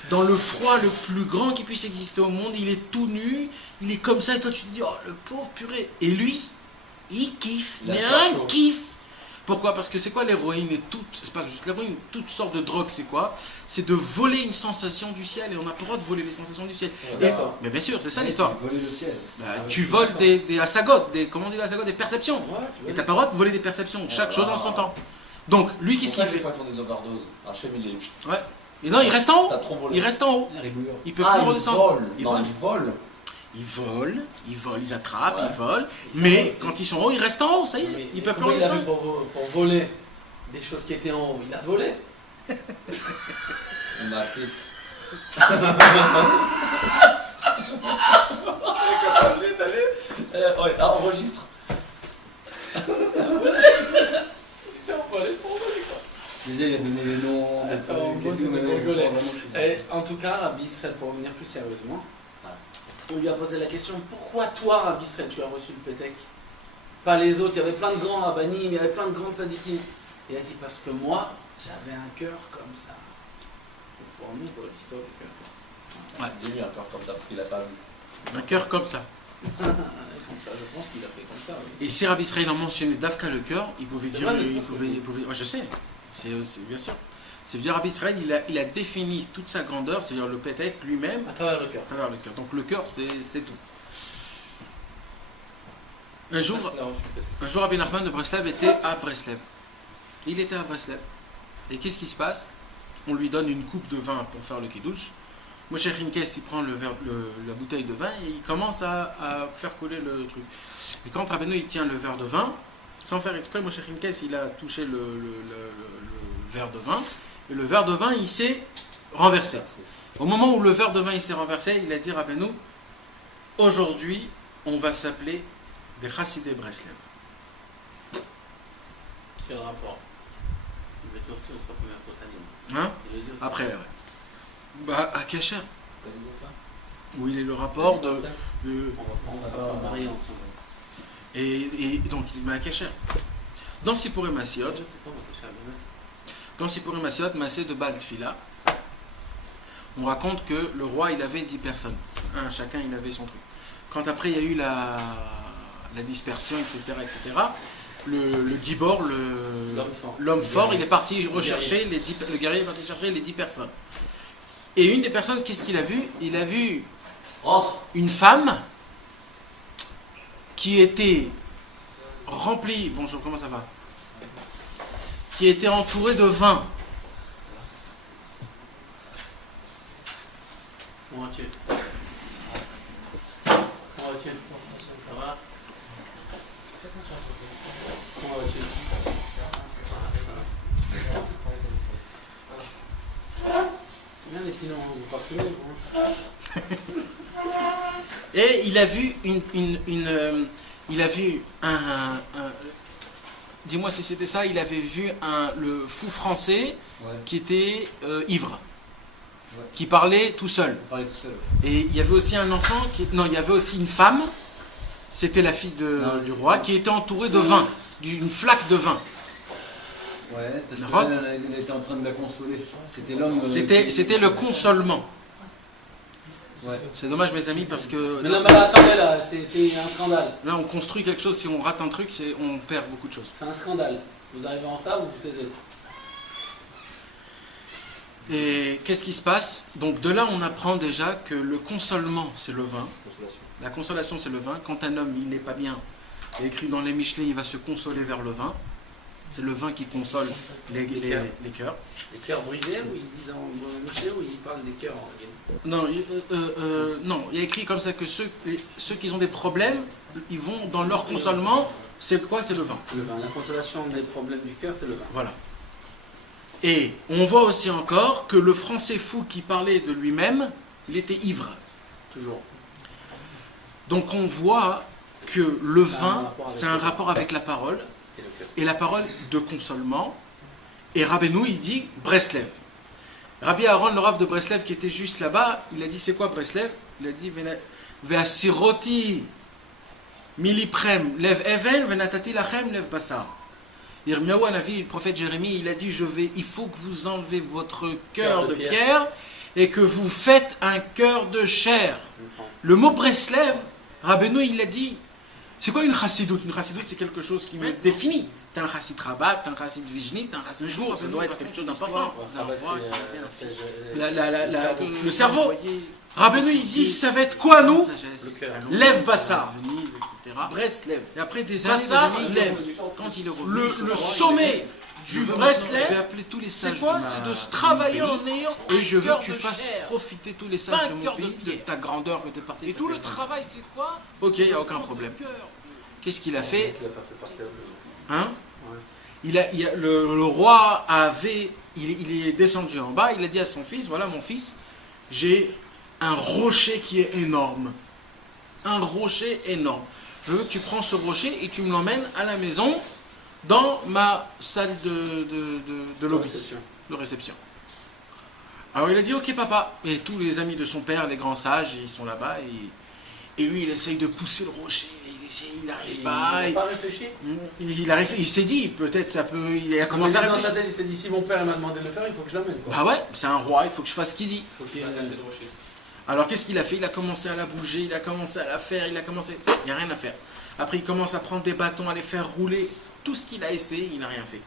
dans le froid le plus grand qui puisse exister au monde. Il est tout nu, il est comme ça, et toi tu te dis, oh le pauvre purée. Et lui, il kiffe, mais un kiffe. Pourquoi? Parce que c'est quoi l'héroïne et tout, c'est pas juste l'héroïne, toutes sortes de drogues, c'est quoi? C'est de voler une sensation du ciel, et on n'a pas le droit de voler les sensations du ciel. Ouais, Et- d'accord. mais bien sûr, c'est ça Ouais, l'histoire. c'est voler le ciel. Bah, tu voles des asagotes, comment on dit asagotes, des perceptions. Ouais, tu vois. Et t'as pas le droit de voler des perceptions, chaque chose en son temps. Donc, lui, qu'est-ce qu'il Des fait? fois, ils font des overdoses. Hachem, il est. Et non, il reste en haut. T'as trop volé. Il reste en haut. Ribouilleur. Il peut Ah, plus ils redescendre. volent. Il Non, vole. ils volent. Ils volent, ils attrapent, Ouais. ils volent. Ils Mais sont hauts, quand ils sont hauts, ils restent en haut, ça y est. Mais Ils peuvent plus comment il a fait redescendre. pour voler des choses qui étaient en haut? Il a volé. On a testé. Ouais, enregistre. C'est envolé pour voler quoi. Déjà, il a donné les noms. des Attends, trucs moi, et c'est tout, des mais Congolais. vraiment, je suis- En tout cas, Rabbi Israël, pour revenir plus sérieusement, on lui a posé la question, pourquoi toi, Rabbi Israël, tu as reçu le Pétek? Pas les autres, il y avait plein de grands rabbinim, il y avait plein de grandes sadikim. Il a dit, parce que moi, j'avais un cœur comme ça. Pour nous, pour l'histoire du cœur. Dis-lui un cœur comme ça parce qu'il a pas vu. Un cœur comme ça. Comme ça, je pense qu'il a fait comme ça, oui. Et si Rabbi Israël en mentionnait Dafka le cœur, il pouvait C'est dire. vrai, mais c'est Il pas ce que pouvait, je il pouvait- ouais, je sais, c'est bien sûr. C'est dire Rabbi Israël, il a défini toute sa grandeur, c'est-à-dire le Pétek lui-même, À travers le cœur. à travers le cœur. Donc le cœur, c'est tout. Un jour, Il a reçu le Pétek. Un jour, Rabbi Nachman de Breslev était à Breslev. Il était à Breslev. Et qu'est-ce qui se passe? On lui donne une coupe de vin pour faire le kiddush. Moshe Rimkes, il prend la bouteille de vin et il commence à faire couler le truc. Et quand Rabbeinu il tient le verre de vin, sans faire exprès, Moshe Rimkes, il a touché le verre de vin. Et le verre de vin, il s'est renversé. Au moment où le verre de vin il s'est renversé, il a dit Rabbeinu, aujourd'hui, on va s'appeler des Chassidei Breslev. Quel rapport? Il va dire aussi, on sera plus à côté. Hein? Il veut dire aussi. Après, ouais. Bah, à Kesher, où il est le rapport de. On va pas marier ensemble. Et donc, il met à Kesher. Dans Sipurim Masiot, C'est quoi votre cher Bénet? dans Sipurim Masiot, Massé de Baal Tfila, on raconte que le roi, il avait 10 personnes. Chacun, il avait son truc. Quand après, il y a eu la dispersion, etc., le Gibor, l'homme fort, il est parti rechercher le guerrier est parti chercher les 10 personnes. Et une des personnes, qu'est-ce qu'il a vu? Il a vu Rentre. une femme qui était remplie, bonjour, comment ça va? Qui était entourée de vin. Comment vas-tu? Comment vas-tu? Ça va? Comment vas-tu? C'est bien les filons, vous parfumez, vous, hein? Et il a vu il a vu dis-moi si c'était ça, il avait vu le fou français Ouais, qui était ivre, Ouais. qui parlait tout seul. on parlait tout seul. Et il y avait aussi un enfant, il y avait aussi une femme, c'était la fille Non, du roi, qui était entourée de vin, d'une flaque de vin. Ouais, parce Rob. que là, il était en train de la consoler. C'était l'homme. C'était le consolement. Ouais. C'est dommage mes amis parce que Mais non, mais là, attendez, là, c'est un scandale. là on construit quelque chose, si on rate un truc, on perd beaucoup de choses. C'est un scandale. Vous arrivez en retard, vous vous taisez. Et qu'est-ce qui se passe? Donc de là on apprend déjà que le consolement c'est le vin. La consolation c'est le vin. Quand un homme il n'est pas bien, il est écrit dans les Michelet, il va se consoler vers le vin. C'est le vin qui console les cœurs. Les cœurs brisés, ou il dit dans le Michelet, où il parle des cœurs en Non, non, il y a écrit comme ça que ceux qui ont des problèmes, ils vont dans leur consolement, c'est quoi? C'est le vin. C'est le vin. La consolation des problèmes du cœur, c'est le vin. Voilà. Et on voit aussi encore que le français fou qui parlait de lui-même, il était ivre. Toujours. Donc on voit que le Ça a un vin, rapport avec c'est le un vin. rapport avec la parole, Et le cœur. et la parole de consolement. Et Rabbeinu, il dit Breslev. Rabbi Aaron, le Rav de Breslev, qui était juste là-bas, il a dit c'est quoi Breslev? Il a dit Ve'asiroti miliprem lev even venatati lachem lev basar. Yirmiyahu Hanavi, le prophète Jérémie, il a dit il faut que vous enlevez votre cœur de pierre et que vous faites un cœur de chair. Le mot Breslev, Rabbeinu, il a dit, c'est quoi une chassidoute? Une chassidoute, c'est quelque chose qui me définit. T'es un chassid rabat, t'es un chassid vijnit, t'es un chassid jour, ça doit être quelque chose d'important. Le cerveau. Rabbeinu, il dit, ça va être quoi, nous? Le cœur. Lève Bassar. Breslev. Et après des années, Bassar, des amis, lève. Quand il est revenu, Le le sommet du Je Breslev, vais appeler tous les sages c'est quoi? de ma- C'est de se de travailler mon en pays. ayant Et un je veux cœur que tu de fasses chair. profiter tous les Pas un sages de mon cœur de pays de pierre. ta grandeur que tu es parti. Et tout le travail, c'est quoi? Ok, il n'y a aucun problème. Qu'est-ce qu'il a fait? Hein? Le roi il est descendu en bas, il a dit à son fils, voilà mon fils, j'ai un rocher qui est énorme. Un rocher énorme. Je veux que tu prends ce rocher et tu me l'emmènes à la maison dans ma salle de lobby, de réception. Alors il a dit ok papa. Et tous les amis de son père, les grands sages, ils sont là-bas et lui il essaye de pousser le rocher. Il n'arrive pas. Il n'a pas réfléchi. Il s'est dit peut-être ça peut. Il a Comment commencé à dans réfléchir. sa tête, il s'est dit si mon père m'a demandé de le faire, il faut que je l'amène. Bah ouais, c'est un roi, il faut que je fasse ce qu'il dit. Il faut qu'il ait cassé le rocher. Alors qu'est-ce qu'il a fait? Il a commencé à la bouger, il a commencé à la faire, il n'y a rien à faire. Après il commence à prendre des bâtons, à les faire rouler. Tout ce qu'il a essayé, il n'a rien fait.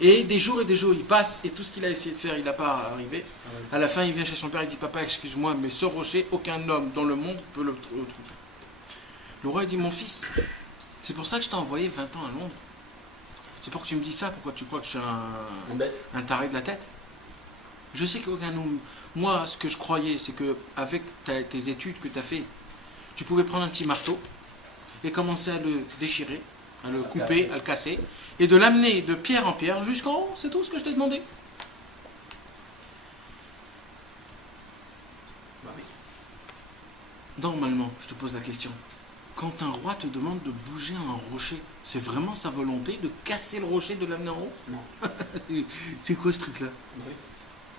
Et des jours, il passe, et tout ce qu'il a essayé de faire, il n'a pas arrivé. À la fin, il vient chez son père, il dit papa, excuse-moi, mais ce rocher, aucun homme dans le monde peut le trouver. Le roi dit mon fils, c'est pour ça que je t'ai envoyé 20 ans à Londres. C'est pour que tu me dises ça, pourquoi tu crois que je suis un taré de la tête? Je sais qu'aucun homme. Moi, ce que je croyais, c'est que avec tes études que tu as fait, tu pouvais prendre un petit marteau et commencer à le déchirer, à le couper, à le casser, et de l'amener de pierre en pierre jusqu'en haut. C'est tout ce que je t'ai demandé. Bah oui. Normalement, je te pose la question. Quand un roi te demande de bouger un rocher, c'est vraiment sa volonté de casser le rocher, de l'amener en haut? Non. C'est quoi ce truc-là? Oui.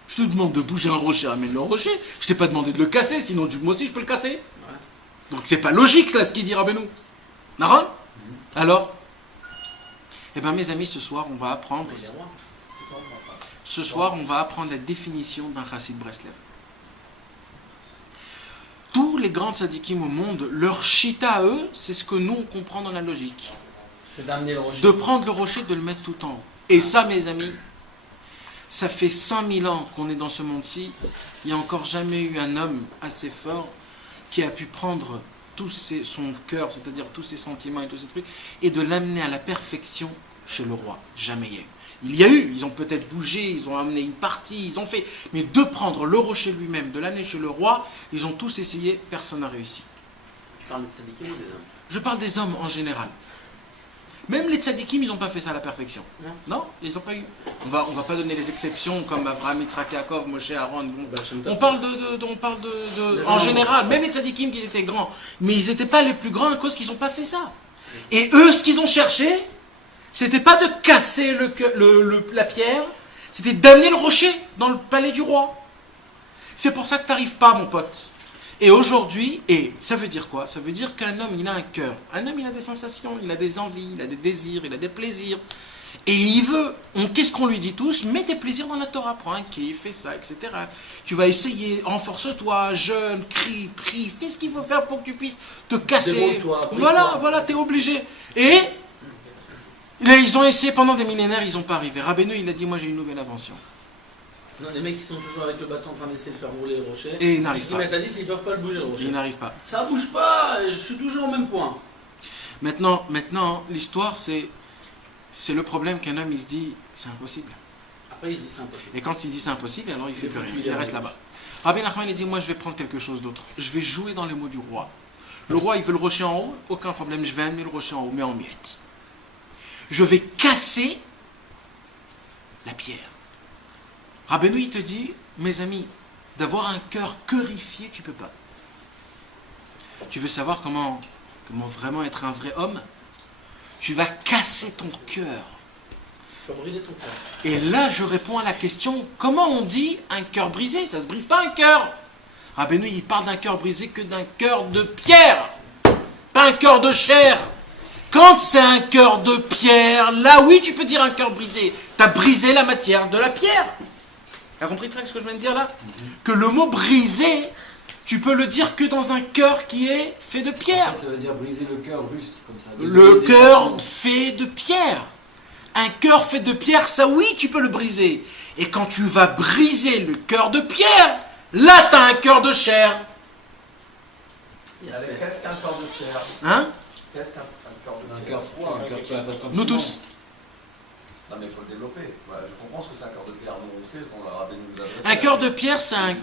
Je te demande de bouger un rocher, amène le rocher. Je t'ai pas demandé de le casser, sinon moi aussi je peux le casser. Ouais. Donc c'est pas logique là ce qu'il dit Rabbeinu. Naron? Alors? Eh bien mes amis, ce soir on va apprendre. Mais il est roi. C'est pas moi, ça. Ce soir on va apprendre la définition d'un chassid Breslev. Tous les grands tzadikim au monde, leur chita à eux, c'est ce que nous on comprend dans la logique. C'est d'amener le rocher. De prendre le rocher, de le mettre tout en haut. Et ça mes amis, ça fait 5000 ans qu'on est dans ce monde-ci. Il n'y a encore jamais eu un homme assez fort qui a pu prendre son cœur, c'est-à-dire tous ses sentiments et tous ces trucs, et de l'amener à la perfection chez le roi. Jamais il y a eu. Il y a eu, ils ont peut-être bougé, ils ont amené une partie, ils ont fait. Mais de prendre le rocher lui-même, de l'amener chez le roi, ils ont tous essayé, personne n'a réussi. Tu parles de tzadikim ou des hommes? Je parle des hommes en général. Même les tzadikim, ils n'ont pas fait ça à la perfection. Non. Non, ils n'ont pas eu. On va pas donner les exceptions comme Abraham, Yitzhak, Yaakov, Moshe, Aaron. Bon. Bah, Shem Tov. On parle en général. Même les tzadikim qui étaient grands, mais ils n'étaient pas les plus grands à cause qu'ils n'ont pas fait ça. Et eux, ce qu'ils ont cherché, c'était pas de casser la pierre, c'était d'amener le rocher dans le palais du roi. C'est pour ça que tu n'arrives pas, mon pote. Et aujourd'hui, ça veut dire quoi? Ça veut dire qu'un homme, il a un cœur. Un homme, il a des sensations, il a des envies, il a des désirs, il a des plaisirs. Et il veut, qu'est-ce qu'on lui dit tous? Mets tes plaisirs dans la Torah, prends un kiff, fais ça, etc. Tu vas essayer, renforce-toi, jeûne, crie, prie, fais ce qu'il faut faire pour que tu puisses te casser. Débrouille-toi, Voilà, t'es obligé. Et là, ils ont essayé pendant des millénaires, ils n'ont pas arrivé. Rabbeinu, il a dit, moi j'ai une nouvelle invention. Non, les mecs qui sont toujours avec le bâton en train d'essayer de faire rouler le rocher. Et ils n'arrivent s'y pas. mettent à 10, ils peuvent pas le bouger le rocher. Ils n'arrivent pas. Ça bouge pas, je suis toujours au même point. Maintenant, l'histoire, c'est le problème qu'un homme, il se dit, c'est impossible. Après, il se dit c'est impossible. Et quand il dit c'est impossible, alors il fait Il plus faut rien, qu'il y il aille. reste là-bas. Rabbi Nachman, il dit, moi je vais prendre quelque chose d'autre. Je vais jouer dans les mots du roi. Le roi, il veut le rocher en haut, aucun problème, je vais amener le rocher en haut, mais en miettes. Je vais casser la pierre. Rabbeinu, il te dit, mes amis, d'avoir un cœur cœurifié, tu peux pas. Tu veux savoir comment vraiment être un vrai homme? Tu vas casser ton cœur. Tu vas briser ton cœur. Et là, je réponds à la question, comment on dit un cœur brisé? Ça se brise pas un cœur. Rabbeinu, il parle d'un cœur brisé que d'un cœur de pierre, pas un cœur de chair. Quand c'est un cœur de pierre, là oui, tu peux dire un cœur brisé. Tu as brisé la matière de la pierre. Tu as compris ça, ce que je viens de dire là? Que le mot brisé, tu peux le dire que dans un cœur qui est fait de pierre. En fait, ça veut dire briser le cœur juste, comme ça. Le Des cœur sentiments. fait de pierre. Un cœur fait de pierre, ça oui, tu peux le briser. Et quand tu vas briser le cœur de pierre, là, tu as un cœur de chair. Allez, qu'est-ce qu'un corps de pierre? Hein? Qu'est-ce qu'un corps de Un pierre? cœur froid, un cœur qui n'a pas de sentiments. Nous tous. Non mais il faut le développer. Ouais, je comprends ce que c'est un cœur de pierre. Nous on sait, on l'a rappelé nous adresser. Un cœur de pierre, c'est un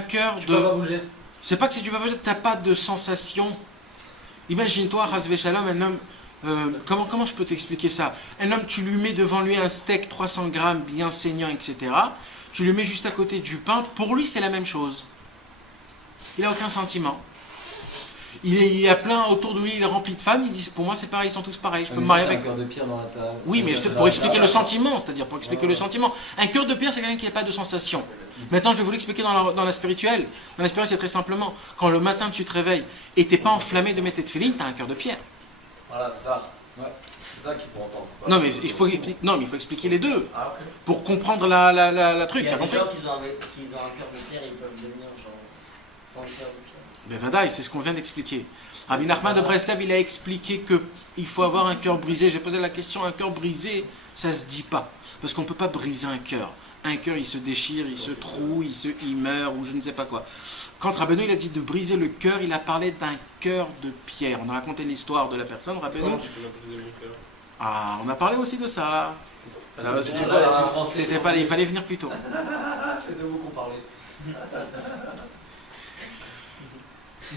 cœur Tu peux pas de... bouger. C'est pas que si tu vas bouger, t'as pas de sensation. Imagine-toi, Razvé Shalom, un homme... comment je peux t'expliquer ça? Un homme, tu lui mets devant lui un steak 300 grammes bien saignant, etc. Tu le mets juste à côté du pain. Pour lui, c'est la même chose. Il n'a aucun sentiment. Il y a plein autour de lui, il est rempli de femmes. Il dit, pour moi, c'est pareil, ils sont tous pareils. Je peux me marier avec... un cœur de pierre dans la table. Oui, mais c'est pour expliquer le sentiment, c'est-à-dire pour expliquer le sentiment. Un cœur de pierre, c'est quelqu'un qui n'a pas de sensation. Maintenant, je vais vous l'expliquer dans la spirituelle. Dans la spirituelle, c'est très simplement, quand le matin tu te réveilles et tu n'es pas enflammé de mettre tes tefilines, tu as un cœur de pierre. Voilà, c'est ça. Ouais. C'est ça qu'il faut entendre. Non, mais il faut expliquer les deux Ah, ok. pour comprendre la truc. Il y a T'as des compris? gens qui ont un cœur de pierre, ils peuvent devenir genre sans cœur de pierre. Ben Vadaï, c'est ce qu'on vient d'expliquer. Rabbi Nachman de Breslev, il a expliqué qu'il faut avoir un cœur brisé. J'ai posé la question, un cœur brisé, ça se dit pas. Parce qu'on ne peut pas briser un cœur. Un cœur, il se déchire, il se troue, il meurt, ou je ne sais pas quoi. Quand Rabbeinu, il a dit de briser le cœur, il a parlé d'un cœur de pierre. On a raconté l'histoire de la personne, Rabbeinu. Ah, on a parlé aussi de ça. Ça aussi, c'était pas, il fallait venir plus tôt. C'est de vous qu'on parlait.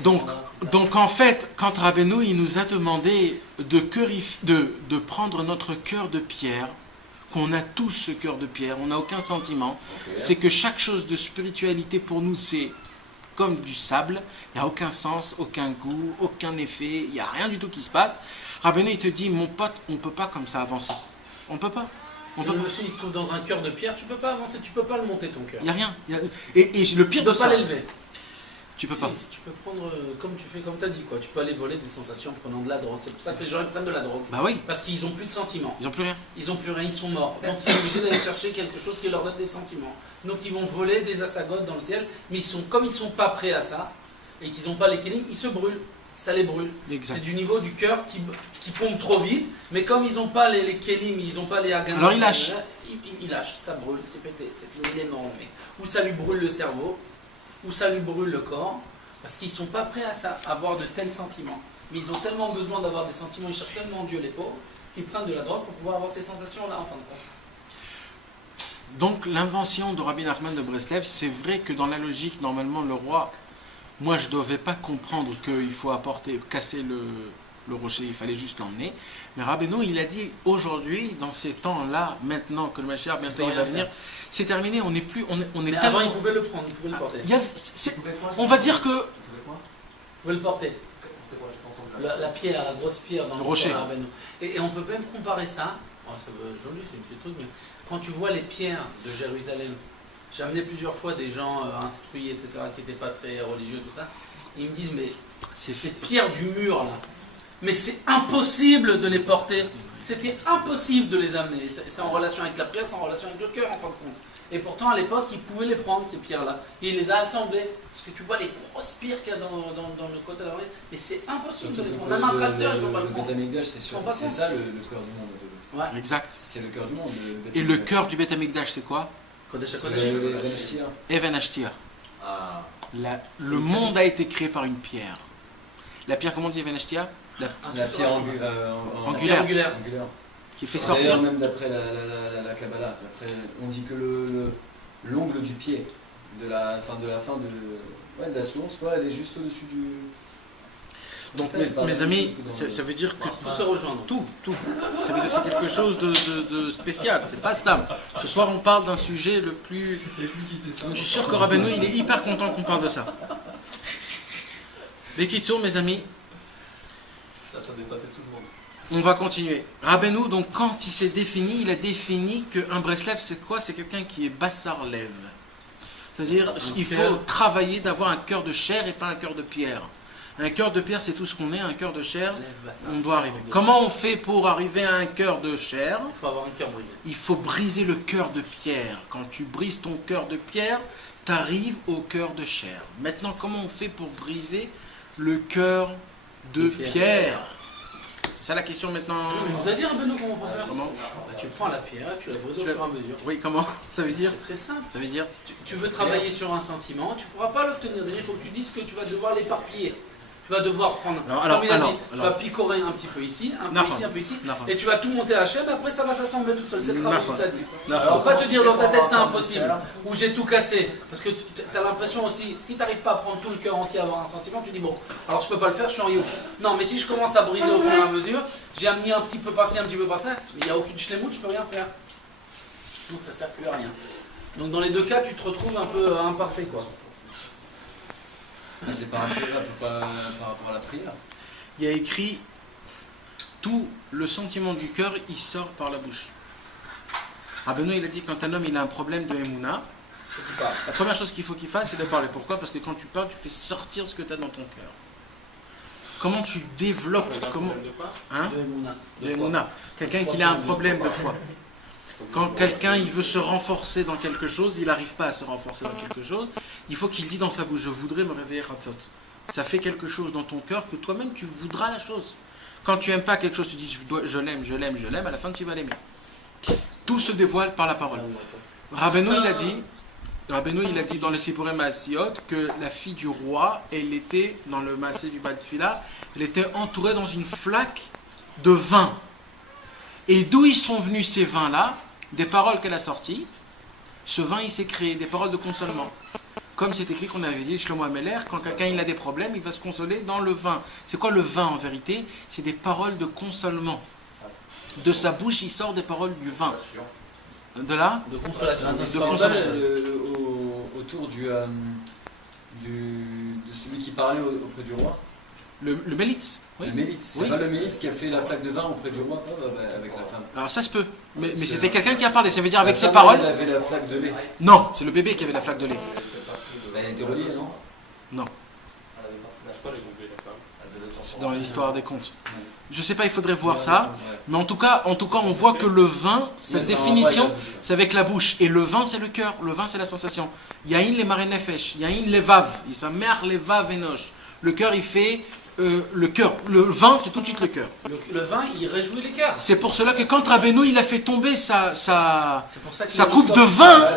Donc en fait, quand Rabbeinu il nous a demandé de prendre notre cœur de pierre, qu'on a tous ce cœur de pierre, on n'a aucun sentiment, c'est que chaque chose de spiritualité pour nous c'est comme du sable, il n'y a aucun sens, aucun goût, aucun effet, il n'y a rien du tout qui se passe. Rabbeinu il te dit, mon pote, on ne peut pas comme ça avancer. On ne peut pas. Le monsieur il se trouve dans un cœur de pierre, tu peux pas avancer, tu peux pas le monter ton cœur. Il n'y a rien. Et le pire Tu peux de pas ça, l'élever. tu peux pas. Si, tu peux prendre comme tu fais, comme tu as dit, quoi. Tu peux aller voler des sensations en prenant de la drogue. C'est pour ça que les gens ils prennent de la drogue. Bah oui, Parce qu'ils n'ont plus de sentiments. ils n'ont plus rien. Ils n'ont plus rien, ils sont morts. Donc ils sont obligés d'aller chercher quelque chose qui leur donne des sentiments. Donc ils vont voler des assagotes dans le ciel, mais comme ils ne sont pas prêts à ça, et qu'ils n'ont pas les kélim, ils se brûlent. Ça les brûle. Exact. C'est du niveau du cœur qui pompe trop vite, mais comme ils n'ont pas les kélim, ils n'ont pas les haganah, Alors ils lâchent. Il lâche, ça brûle, c'est pété, c'est fini, il est mort le mec. Ou ça lui brûle le cerveau, ou ça lui brûle le corps, parce qu'ils ne sont pas prêts à ça, à avoir de tels sentiments. Mais ils ont tellement besoin d'avoir des sentiments, ils cherchent tellement Dieu les pauvres, qu'ils prennent de la drogue pour pouvoir avoir ces sensations-là en fin de compte. Donc l'invention de Rabbi Nachman de Breslev, c'est vrai que dans la logique, normalement, le roi, moi je ne devais pas comprendre qu'il faut casser le rocher, il fallait juste l'emmener. Mais Rabbeinu, il a dit aujourd'hui, dans ces temps-là, maintenant que le Mashiach bientôt il va venir, c'est terminé, on n'est plus, on est Mais tellement... avant, ils pouvaient le prendre, ils pouvaient le porter. On va dire que... Ils pouvaient le porter. La pierre, la grosse pierre dans Le rocher. corps de Rabbeinu. Et on peut même comparer ça, ça va être joli, c'est un petit truc, mais quand tu vois les pierres de Jérusalem, j'ai amené plusieurs fois des gens instruits, etc., qui n'étaient pas très religieux, tout ça, ils me disent, mais c'est ces pierres du mur là, mais c'est impossible de les porter, c'était impossible de les amener, c'est en relation avec la prière, c'est en relation avec le cœur en fin de compte. Et pourtant à l'époque, ils pouvaient les prendre ces pierres-là, et il les a assemblées, parce que tu vois les grosses pierres qu'il y a dans le côté de la rue, mais c'est impossible de les prendre, même un tracteur, il ne peut pas le Le prendre. Beth Amikdash, c'est sûr, On va c'est pas. ça le cœur du monde. Ouais. Exact. C'est le cœur du monde. Et le cœur du Beth Amikdash, c'est quoi? Kodesh C'est HaKodashim. les Benashtir. Even Ashtir. Ah. Le monde a été créé par une pierre. La pierre, comment on dit Even Ashtir? La pierre Angulaire. Angulaire. Qui fait D'ailleurs, sortir... même d'après la Kabbalah, on dit que l'ongle du pied, de la fin de la source, elle est juste au-dessus du... Donc Ça, c'est pas mes la même amis, chose que dans ça veut dire que... Tout se rejoindre. Tout. Ça veut dire que c'est quelque chose de spécial, c'est pas stam. Ce soir, on parle d'un sujet le plus... Je suis sûr que Rabbeinu, il est hyper content qu'on parle de ça. Les Kitsour, mes amis, Ça a dépassé tout le monde. on va continuer. Rabbeinu, donc, quand il s'est défini, il a défini qu'un Breslev, c'est quoi? C'est quelqu'un qui est bassar lève. C'est-à-dire, il faut travailler d'avoir un cœur de chair et pas un cœur de pierre. Un cœur de pierre, c'est tout ce qu'on est. Un cœur de chair, on doit arriver. Comment on fait pour arriver à un cœur de chair? Il faut avoir un cœur brisé. Il faut briser le cœur de pierre. Quand tu brises ton cœur de pierre, tu arrives au cœur de chair. Maintenant, comment on fait pour briser le cœur de pierre? C'est ça la question maintenant. Il nous a dit, Rabbeinu, comment on peut faire? Comment? Bah, tu prends la pierre, tu la broses au fur et à mesure. Oui, comment? Ça veut dire? C'est très simple. Ça veut dire? Tu veux travailler sur un sentiment, tu ne pourras pas l'obtenir. Déjà, il faut que tu dises que tu vas devoir l'éparpiller. Tu vas devoir prendre, comme il a dit, tu vas picorer un petit peu ici, un peu ici, et tu vas tout monter à Hachem, après ça va s'assembler tout seul. C'est le travail de Tzadik. Alors, pas te dire dans ta tête c'est impossible, ou j'ai tout cassé. Parce que tu as l'impression aussi, si tu n'arrives pas à prendre tout le cœur entier, à avoir un sentiment, tu dis bon, alors je peux pas le faire, je suis en Youch. Non, mais si je commence à briser au fur et à mesure, j'ai amené un petit peu par-ci, un petit peu par-ça, mais il n'y a aucune shlemout, je peux rien faire. Donc ça sert plus à rien. Donc dans les deux cas, tu te retrouves un peu imparfait, quoi. C'est par rapport à la prière. Il y a écrit tout le sentiment du cœur, il sort par la bouche. Rabbeinu, il a dit quand un homme il a un problème de Emouna, la première chose qu'il faut qu'il fasse, c'est de parler. Pourquoi? Parce que quand tu parles, tu fais sortir ce que tu as dans ton cœur. Comment tu développes de Emouna. Quelqu'un qui a un problème de foi. Quand quelqu'un il veut se renforcer dans quelque chose, il n'arrive pas à se renforcer dans quelque chose, il faut qu'il dise dans sa bouche, je voudrais me réveiller Chatzot. Ça fait quelque chose dans ton cœur que toi-même tu voudras la chose. Quand tu n'aimes pas quelque chose, tu dis je l'aime, à la fin tu vas l'aimer. Tout se dévoile par la parole. Rabbeinu il a dit dans le Sipurim Maasiot que la fille du roi, elle était dans le Maasé du Bal Tfila, elle était entourée dans une flaque de vin. Et d'où ils sont venus ces vins-là? Des paroles qu'elle a sorties. Ce vin, il s'est créé, des paroles de consolement. Comme c'est écrit qu'on avait dit, Shlomo Ameler, quand quelqu'un il a des problèmes, il va se consoler dans le vin. C'est quoi le vin en vérité? C'est des paroles de consolement. De sa bouche, il sort des paroles du vin. De là? De consolation. Autour de celui qui parlait auprès du roi. Le Mélitz. Oui. Le Mélitz. C'est pas le Mélitz qui a fait la flaque de vin auprès du roi avec la femme. Alors ça se peut. Mais c'était quelqu'un qui a parlé. Ça veut dire avec ses paroles. Elle avait la flaque de lait. Non, c'est le bébé qui avait la flaque de lait. Elle était reliée, non? Non. C'est dans l'histoire des contes. Je sais pas, il faudrait voir ça. Mais en tout cas, on voit que le vin, sa définition, c'est avec la bouche. Et le vin, c'est le cœur. Le vin, c'est la sensation. Yahin le marenefesh, yahin le vav. Il s'amère les vav enosh. Le cœur, il fait le cœur. Le vin, c'est tout de suite le cœur. Le vin, il réjouit les cœurs. C'est pour cela que quand Rabbeinu, il a fait tomber sa coupe de vin,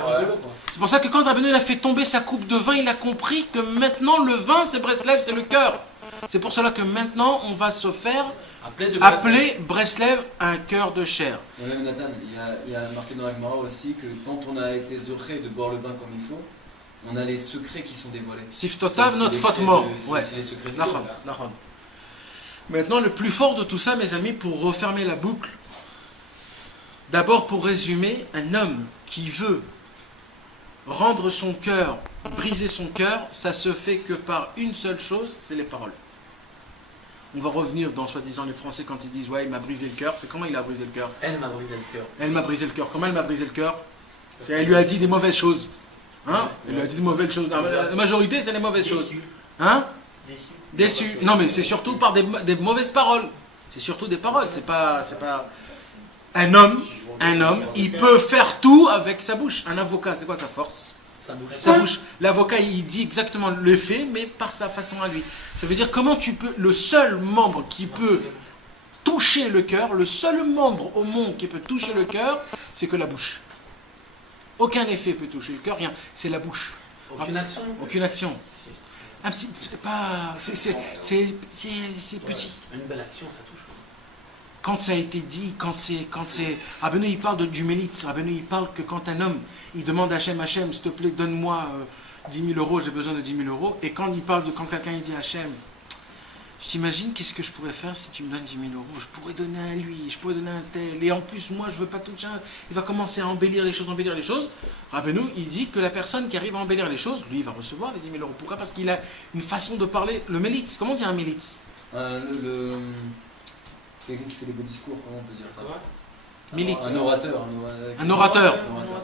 c'est pour ça que quand Rabbeinu, il a fait tomber sa coupe de vin, il a compris que maintenant, le vin, c'est Breslev, c'est le cœur. C'est pour cela que maintenant, on va se faire appeler Breslev un cœur de chair. Même Nathan, il y a marqué dans la Gemara aussi que quand on a été zoré de boire le vin comme il faut, on a les secrets qui sont dévoilés. Siftotav, notre faute mort. Ouais. C'est les secrets du Nachon. Maintenant, le plus fort de tout ça, mes amis, pour refermer la boucle, d'abord pour résumer, un homme qui veut rendre son cœur, briser son cœur, ça se fait que par une seule chose, c'est les paroles. On va revenir dans soi-disant les Français quand ils disent ouais il m'a brisé le cœur. C'est comment il a brisé le cœur? Elle m'a brisé le cœur. Elle m'a brisé le cœur. Comment elle m'a brisé le cœur? Elle lui a dit des mauvaises choses. Hein? Elle lui a dit des mauvaises choses. La majorité c'est les mauvaises choses. Hein? Déçu. Non mais c'est surtout par des mauvaises paroles. C'est surtout des paroles. C'est pas un homme, il peut faire tout avec sa bouche. Un avocat, c'est quoi sa force? Sa bouche. L'avocat, il dit exactement le fait, mais par sa façon à lui. Ça veut dire comment tu peux... Le seul membre qui peut toucher le cœur, le seul membre au monde qui peut toucher le cœur, c'est que la bouche. Aucun effet peut toucher le cœur, rien. C'est la bouche. Aucune action. Aucune action. Un petit... C'est pas... C'est petit. Une belle action, ça touche. Quand ça a été dit, quand c'est... Rabbeinu, il parle du mélitz. Rabbeinu, il parle que quand un homme, il demande à Hachem, s'il te plaît, donne-moi 10 000 euros, j'ai besoin de 10 000 euros. Et quand il parle quand quelqu'un il dit à Hachem, je t'imagine qu'est-ce que je pourrais faire si tu me donnes 10 000 euros? Je pourrais donner à lui, je pourrais donner à un tel. Et en plus, moi, je veux pas tout ça. Il va commencer à embellir les choses. Rabbeinu, il dit que la personne qui arrive à embellir les choses, lui, il va recevoir les 10 000 euros. Pourquoi? Parce qu'il a une façon de parler. Le mélitz, comment on dit un mélitz? Quelqu'un qui fait des beaux discours, comment on peut dire ça? Militz. Un orateur.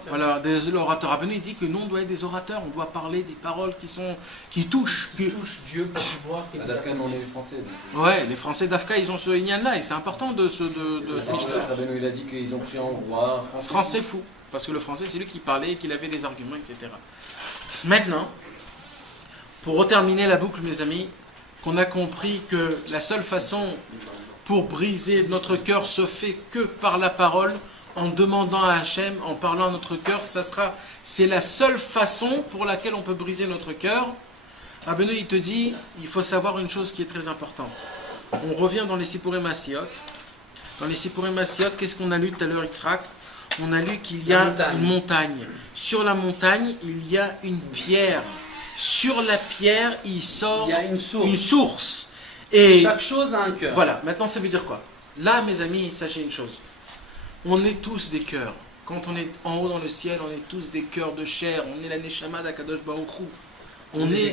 Voilà, des orateurs. Rabbeinu, il dit que nous, on doit être des orateurs. On doit parler des paroles qui touchent. Qui touchent Dieu pour pouvoir. D'Afka, on est les Français. Ouais, les Français d'Afka, ils ont ce Inyan-là. Et c'est important de Rabbeinu, il a dit qu'ils ont pris en roi. Français fou. Parce que le français, c'est lui qui parlait, qu'il avait des arguments, etc. Maintenant, pour terminer la boucle, mes amis, qu'on a compris que la seule façon pour briser notre cœur se fait que par la parole, en demandant à Hachem, en parlant à notre cœur, c'est la seule façon pour laquelle on peut briser notre cœur. Rabbeinu, il te dit, il faut savoir une chose qui est très importante. On revient dans les Sipurim Asiot. Dans les Sipurim Asiot, qu'est-ce qu'on a lu tout à l'heure, Yitzhak? On a lu qu'il y a une montagne. Sur la montagne, il y a une pierre. Sur la pierre, il sort Il y a une source. une source. Et Chaque chose a un cœur. voilà, maintenant ça veut dire quoi? Là, mes amis, sachez une chose. On est tous des cœurs. Quand on est en haut dans le ciel, on est tous des cœurs de chair. On est la Neshama d'Akadosh Baruch Hu. On est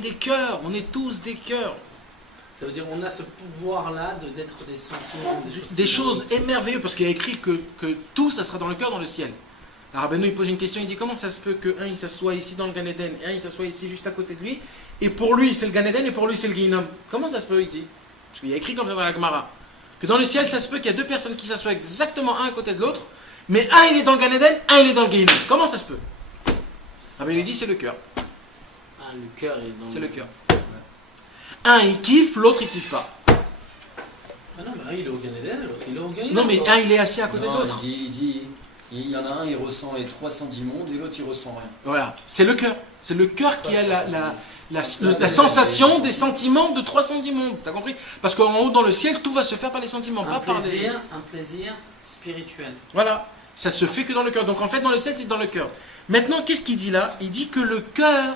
des cœurs. On est tous des cœurs. Ça veut dire qu'on a ce pouvoir-là d'être des sentiments, Des choses émerveilleuses, parce qu'il y a écrit que tout, ça sera dans le cœur, dans le ciel. Alors Rabbeinu, il pose une question, il dit comment ça se peut qu'un il s'assoit ici dans le Gan Eden, et un il s'assoit ici juste à côté de lui, et pour lui c'est le Gan Eden et pour lui c'est le Guinom. Comment ça se peut, il dit? Parce qu'il y a écrit comme ça dans la Gemara, que dans le ciel ça se peut qu'il y a deux personnes qui s'assoient exactement un à côté de l'autre, mais un il est dans le Gan Eden, un il est dans le Guinom. Comment ça se peut? Rabbeinu dit c'est le cœur. Ah, le cœur est dans C'est le cœur. Un il kiffe, l'autre il kiffe pas. Ah non, bah il est au Gan Eden, l'autre il est au Gan Eden. Non mais un il est assis à côté de Non, l'autre. il y en a un, il ressent les 310 mondes et l'autre, il ressent rien. Voilà, c'est le cœur. C'est le cœur qui a la sensation des sentiments de 310 mondes. T'as compris? Parce qu'en haut dans le ciel, tout va se faire par les sentiments, pas par les... Un plaisir spirituel. Voilà, ça se fait que dans le cœur. Donc en fait, dans le ciel, c'est dans le cœur. Maintenant, qu'est-ce qu'il dit là? Il dit que le cœur,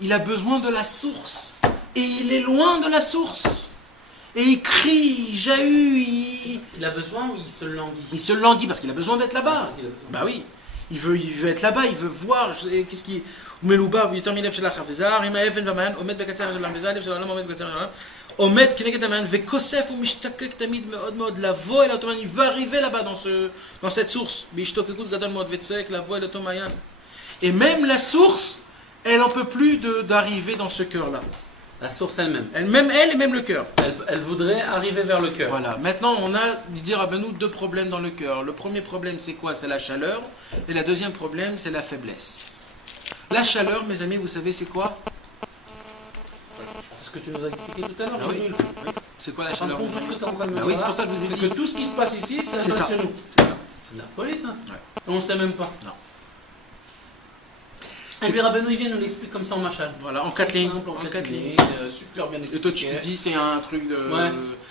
il a besoin de la source. Et il est loin de la source. Et il crie, il jahue, Il a besoin ou il se languit? il se languit parce qu'il a besoin d'être là-bas. Il a besoin. Bah oui, il veut être là-bas, il veut voir. Qu'est-ce qui... Umeluba, il termine chez la Chafezar, Ima Efen Vaman, Omet Bekatser de l'Ambezal, Omet Bekatser de l'Ambezal, Omet Keneget Aman, Vekosef ou Mishtakek Tamid Meod, la voix et l'automan, il va arriver là-bas dans cette source. Bishtokekut Gadol Mod Vetsek, la voix et l'automayan. Et même la source, elle n'en peut plus d'arriver dans ce cœur-là. La source elle-même. Même elle et même le cœur. Elle voudrait arriver vers le cœur. Voilà. Maintenant, on a, dit Rabbeinu, deux problèmes dans le cœur. Le premier problème, c'est quoi? C'est la chaleur. Et le deuxième problème, c'est la faiblesse. La chaleur, mes amis, vous savez, c'est quoi? C'est ce que tu nous as expliqué tout à l'heure. Ah oui. Emile. C'est quoi la En train de chaleur? comprendre ce que tu es en train de me Ah dire oui, c'est là. pour ça que je vous ai C'est dit. que tout ce qui se passe ici, c'est C'est ça. impressionnant. C'est de la police, hein. Ouais. Et on ne sait même pas. Non. Et puis Rabbeinu, il vient nous l'explique comme ça en machal. Voilà, en 4 lignes. Simple, en En 4 4 lignes. lignes, super bien Et expliqué. toi, tu te dis, c'est un truc de... Ouais.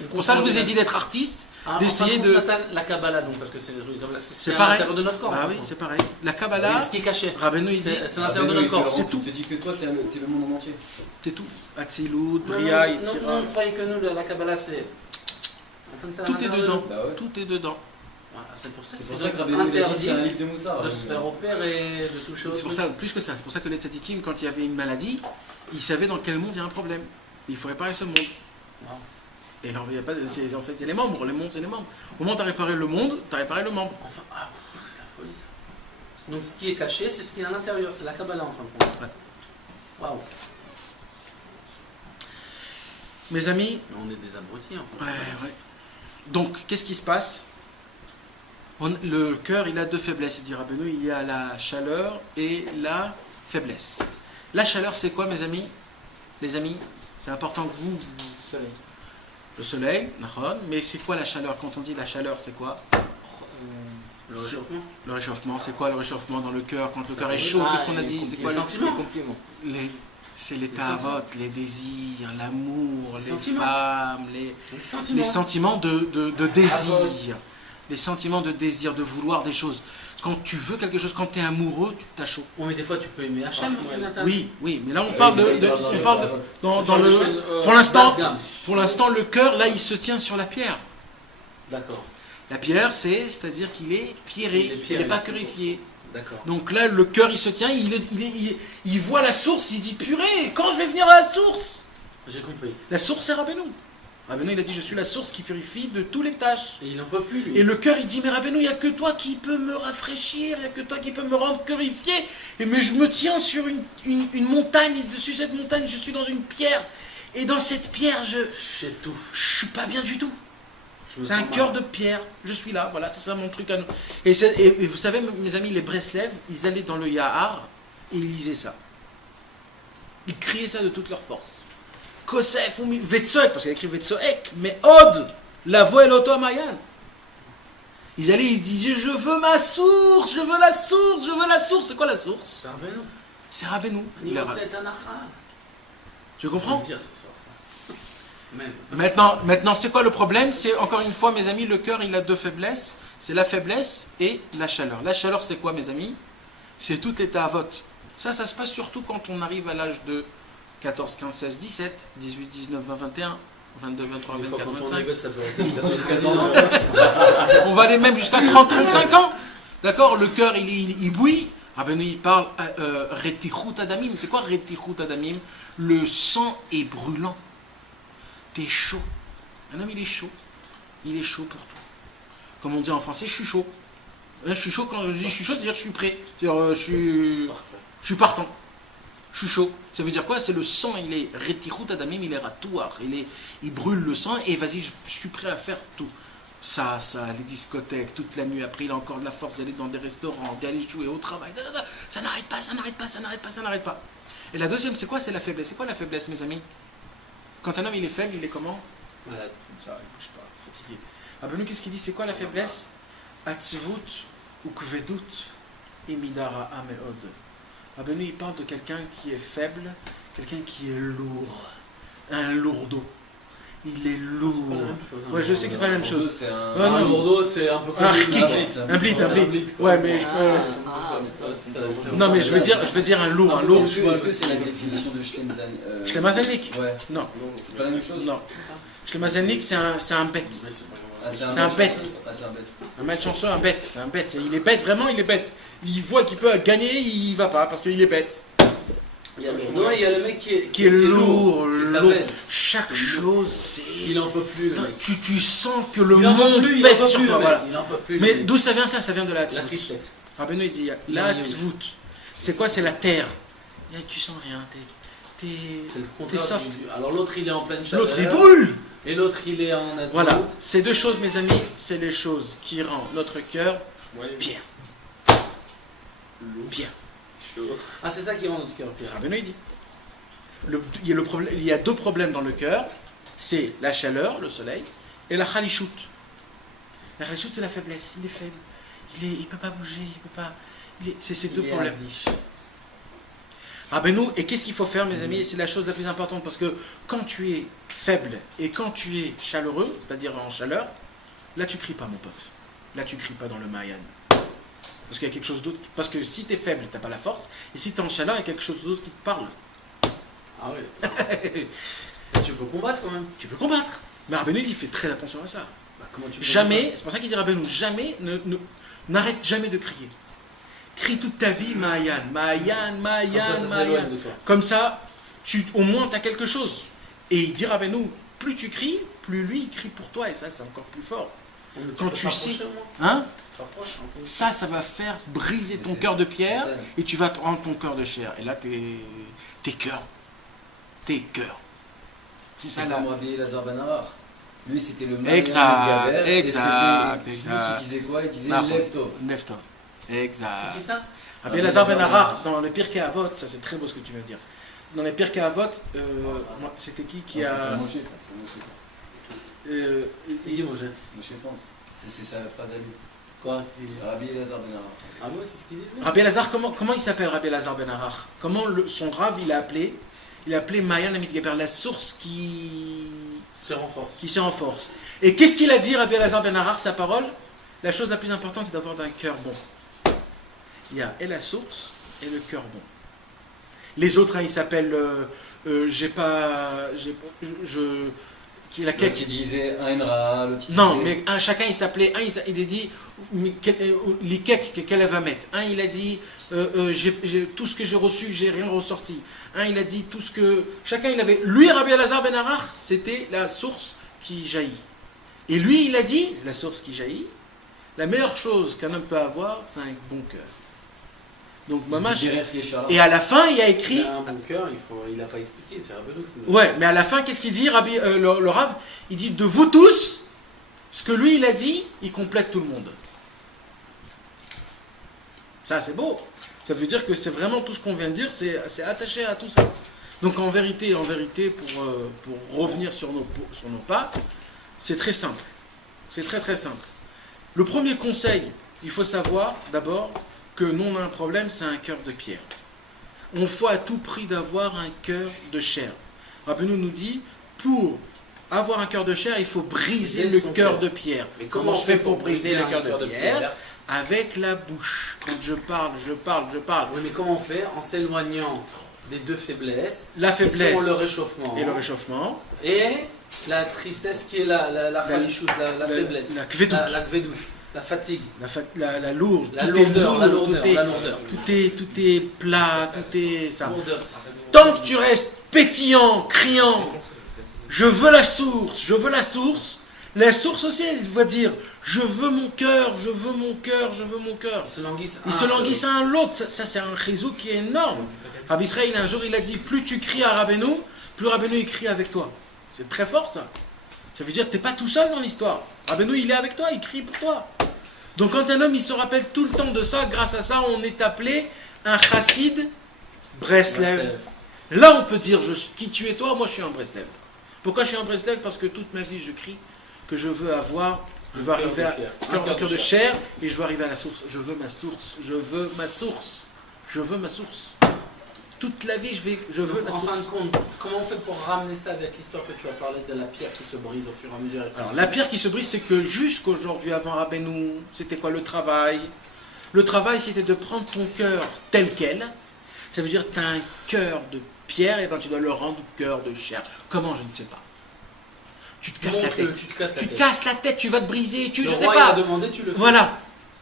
Pour ça, je vous ai dit d'être artiste, d'essayer de... La Kabbalah, donc, parce que c'est le truc comme là, c'est à pareil. l'intérieur de notre corps. Ah oui, c'est pareil. La Kabbalah, Ce qui est caché. Rabbeinu, il dit, C'est à l'intérieur de notre corps. c'est tout. Il te dit que toi, t'es le monde en entier. c'est tout. Atzilut, Non, Bria, non, Yetzira. on croyait que nous, la Kabbalah, c'est. Tout est dedans. Bah ouais. Tout est dedans. C'est pour ça C'est pour ça que Rabbeinu il a dit c'est un livre de Moussa. de se faire opérer, de toucher au C'est pour ça, plus que ça, c'est pour ça que les tzadikim, quand il y avait une maladie, ils savaient dans quel monde il y a un problème. Il faut réparer ce monde. Wow. Et alors, il y a pas, en fait, il y a les membres, le monde, c'est les membres. Au moment où tu as réparé le monde, tu as réparé le membre. Enfin, c'est la folie ça. Donc ce qui est caché, c'est ce qui est à l'intérieur, c'est la Kabbalah en fin de compte. Ouais. Waouh. Mes amis, On est des abrutis en fait. ouais. Donc, qu'est-ce qui se passe? Le cœur, il a deux faiblesses, il dit Rabbeinu. Il y a la chaleur et la faiblesse. La chaleur, c'est quoi, mes amis? Les amis, c'est important que vous... Soleil. Le soleil, d'accord. Mais c'est quoi la chaleur? Quand on dit la chaleur, c'est quoi? Le réchauffement. Le réchauffement, c'est quoi le réchauffement dans le cœur? Quand le cœur est fait- chaud, Ah, qu'est-ce qu'on a les dit? C'est compliments. quoi Les sentiments. compliments. C'est les tavotes, les désirs, l'amour, Les les sentiments. femmes, Les les sentiments. sentiments de désir. Les sentiments de désir, de vouloir des choses. Quand tu veux quelque chose, quand tu es amoureux, tu t'as chaud. Oui, mais des fois tu peux aimer Hachem aussi, Nathan. Oui, mais là on parle on parle dans Dans le... des choses, Pour l'instant, le cœur, là, il se tient sur la pierre. D'accord, La pierre, c'est-à-dire qu'il est pierré, il n'est pas purifié. d'accord. Donc là, le cœur, il se tient, il voit la source, il dit, purée, quand je vais venir à la source? J'ai compris. La source, c'est Rabbeinu. Rabbeinu, il a dit, je suis la source qui purifie de tous les tâches. Et il n'en peut plus, lui. Et le cœur, il dit, mais Rabbeinu, il n'y a que toi qui peux me rafraîchir, il n'y a que toi qui peux me rendre purifié. Mais je me tiens sur une montagne, et dessus cette montagne, je suis dans une pierre. Et dans cette pierre, je suis pas bien du tout. C'est un cœur de pierre. Je suis là, voilà, c'est ça mon truc à nous. Et vous savez, mes amis, les Breslev, ils allaient dans le Yahar et ils lisaient ça. Ils criaient ça de toute leur force. Kosef ou Vetsoek, parce qu'il a écrit Vetsoek, mais Od, la voix et l'automayan. Ils allaient, ils disaient, je veux ma source, je veux la source, je veux la source. C'est quoi la source? C'est Rabbeinu. C'est Rabbeinu. C'est un achar. Tu comprends? Je vais le dire ce soir, ça. Même. Maintenant, c'est quoi le problème? C'est encore une fois, mes amis, le cœur, il a deux faiblesses. C'est la faiblesse et la chaleur. La chaleur, c'est quoi, mes amis? C'est tout l'état à vote. Ça se passe surtout quand on arrive à l'âge de 14, 15, 16, 17, 18, 19, 20, 21, 22, 23, Des fois, 24, quand on 25. négocie, ça peut rester jusqu'à 100 ans. On va aller même jusqu'à 30, 35 ans. D'accord? Le cœur, il bouille. Rabbeinu, il parle Retichut Adamim. C'est quoi Retichut Adamim? Le sang est brûlant. T'es chaud. Un homme, il est chaud. Il est chaud pour tout. Comme on dit en français, je suis chaud. Je suis chaud, quand je dis je suis chaud, c'est-à-dire que je suis prêt. C'est-à-dire je suis partant. Je suis chaud. Ça veut dire quoi? C'est le sang, il est Retichut Adamim, il est ratouar. Il brûle le sang et vas-y, je suis prêt à faire tout. Ça, les discothèques, toute la nuit. Après, il a encore de la force d'aller dans des restaurants, d'aller jouer au travail. Ça n'arrête pas, ça n'arrête pas, ça n'arrête pas, ça n'arrête pas. Et la deuxième, c'est quoi? C'est la faiblesse. C'est quoi la faiblesse, mes amis? Quand un homme, il est faible, il est comment? Malade. Ça, il bouge pas, fatigué. Abenu, qu'est-ce qu'il dit? C'est quoi la faiblesse? Atzivut ou kvedut imidara ameod. Abenu, il parle de quelqu'un qui est faible, quelqu'un qui est lourd. Un lourdeau. Il est lourd. C'est pas la même chose, hein. Ouais, je sais que c'est pas la même chose. C'est un... Ouais, Un non. lourdeau, c'est un peu comme Un une kick. blitz. Un blitz, C'est un blitz. blitz, quoi. Ouais, mais non, mais je veux dire un lourd, un lourd. Est-ce que c'est la définition de Schlemazan Schlemazalnik? Ouais. Non, C'est pas la même chose? non. Schlemazalnik, c'est un bête. Ah, C'est un bête. Ah, c'est un bête. Un malchanceux, un bête. C'est un bête. Il est bête, vraiment, il est bête. Il voit qu'il peut gagner, il va pas parce qu'il est bête. Il y a le lourdeau et il y a le mec Qui est lourd, qui est lourd. faible. Chaque chose, c'est. Il en peut plus, le mec. Tu sens que le Il en peut monde plus, il en pèse peut sur plus, toi. le Voilà. mec. Il en peut plus. Mais le mec. d'où ça vient ça? Ça vient de la La Hatzvut. tristesse. Rabbeinu, il dit Il la en est où? Hatzvut. C'est quoi? C'est la terre. Tu sens rien. C'est le T'es contraire. soft. Alors l'autre il est en pleine chaleur. L'autre, il brûle. Et l'autre il est en atout. Voilà. Ces deux choses, mes amis, c'est les choses qui rendent notre cœur bien. Bien. Ah, c'est ça qui rend notre cœur pire. Rabbeinu, il dit. Il y a deux problèmes dans le cœur. C'est la chaleur, le soleil, et la chalichout. La chalichout, c'est la faiblesse. Il est faible. Il ne peut pas bouger. Il peut pas. C'est ces deux problèmes. Rabbeinu, et qu'est-ce qu'il faut faire, mes amis? Et c'est la chose la plus importante, parce que quand tu es faible et quand tu es chaleureux, c'est-à-dire en chaleur, là tu cries pas, mon pote. Là tu cries pas dans le Mayan. Parce qu'il y a quelque chose d'autre. Parce que si tu es faible, tu n'as pas la force. Et si tu es en chaleur, il y a quelque chose d'autre qui te parle. Ah oui. Tu peux combattre quand même. Tu peux combattre. Mais Rabbeinu, il fait très attention à ça. Bah, comment tu peux Jamais, combattre c'est pour ça qu'il dit Rabbeinu, jamais, n'arrête jamais de crier. Crie toute ta vie, Mayan, Mayan, Mayan, Comme ça Mayan. s'éloigne de toi. Comme ça, au moins tu as quelque chose. Et il dit Rabbeinu, plus tu cries, plus lui il crie pour toi. Et ça, c'est encore plus fort. Mais Quand peux tu te rapprocher, sais- au moins. Hein? Tu te rapproches un peu. Ça va faire briser ton cœur de pierre et tu vas te rendre ton cœur de chair. Et là, tes cœurs. Tes cœurs. C'est ça C'est là. comme Rabbi Elazar Ben Arar. Lui, c'était le Exact, Mayan de Gaber, exact, et c'était exact. celui qui disait quoi? Il disait Nahon. lève-toi. Lève-toi. C'est Exact. qui ça? Rabbi Elazar Ben Arar, dans le Pirkei Avot, ça c'est très beau ce que tu viens de dire. Dans les Pirkei Avot, c'était qui a. C'est qui, mon jet? Moshe France. C'est sa phrase à lui. Quoi? Rabbi Elazar Ben Arar. Ah, moi, c'est ce qu'il dit. Rabbi Elazar, comment il s'appelle Rabbi Elazar Ben Arar? Comment son rave il a appelé? Il a appelé Mayan Amit Geber, la source qui Se renforce. se renforce. Et qu'est-ce qu'il a dit Rabbi Elazar Ben Arar, sa parole? La chose la plus importante, c'est d'avoir un cœur bon. Il y a et la source et le cœur bon. Les autres, ils s'appellent L'autre qui disait Ainra, l'autre qui non, disait... mais chacun il s'appelait, il a dit Likek, quel va mettre. Un il a dit tout ce que j'ai reçu, j'ai rien ressorti. Un il a dit tout ce que. Chacun il avait. Lui, Rabbi Elazar Ben Arar, c'était la source qui jaillit. Et lui, il a dit, la source qui jaillit, la meilleure chose qu'un homme peut avoir, c'est un bon cœur. Donc, Mamash. Et à la fin, il a écrit. Il a un bon cœur, il n'a pas expliqué, c'est Rabbeinu qui nous- Ouais, mais à la fin, qu'est-ce qu'il dit, le Rav? Il dit de vous tous, ce que lui il a dit, il complète tout le monde. Ça, c'est beau. Ça veut dire que c'est vraiment tout ce qu'on vient de dire, c'est attaché à tout ça. Donc en vérité, pour revenir sur nos pas, c'est très simple. C'est très très simple. Le premier conseil, il faut savoir d'abord que nous on a un problème, c'est un cœur de pierre. On faut à tout prix d'avoir un cœur de chair. Rabbeinu nous dit, pour avoir un cœur de chair, il faut briser le son cœur cœur. de pierre. Mais Comment comment je on fais fait pour briser le cœur de pierre? pierre? Avec la bouche. Quand je parle, je parle, je parle. Oui, mais comment on fait? En s'éloignant des deux faiblesses, La qui faiblesse sont le réchauffement et le réchauffement. et la tristesse qui est la falichoute, la faiblesse, la kvedout. la kvedout, la fatigue, La lourde. la Tout est lourdeur, lourd, la lourdeur, tout est- la lourdeur. Tout est plat, tout est ça. Lourdeur, Tant que tu restes pétillant, criant, je veux la source, je veux la source. La source aussi, elle va dire, je veux mon cœur, je veux mon cœur, je veux mon cœur. Ils Se languissent un à l'autre. Ça, c'est un chizou qui est énorme. Rabbi Israël, un jour, il a dit, plus tu cries à Rabbeinu, plus Rabbeinu il crie avec toi. C'est très fort, ça. Ça veut dire que tu n'es pas tout seul dans l'histoire. Rabbeinu, il est avec toi, il crie pour toi. Donc quand un homme, il se rappelle tout le temps de ça, grâce à ça, on est appelé un chassid Breslev. Là, on peut dire, qui tu es toi? Moi, je suis en Breslev. Pourquoi je suis en Breslev? Parce que toute ma vie, je crie que je veux avoir, je veux arriver à un cœur de chair et je veux arriver à la source. Je veux ma source, je veux ma source, je veux ma source. Toute la vie, je veux ma En fin de source. compte, comment on fait pour ramener ça avec l'histoire que tu as parlé de la pierre qui se brise au fur et à mesure? Alors, la pierre qui se brise, c'est que jusqu'aujourd'hui, avant Rabbeinu, c'était quoi le travail? Le travail, c'était de prendre ton cœur tel quel. Ça veut dire que tu as un cœur de pierre et ben tu dois le rendre cœur de chair. Comment? Je ne sais pas. Tu te casses la tête. Tu te casses la tête, tu vas te briser, je Le sais roi, il pas. a demandé, tu le fais. Voilà.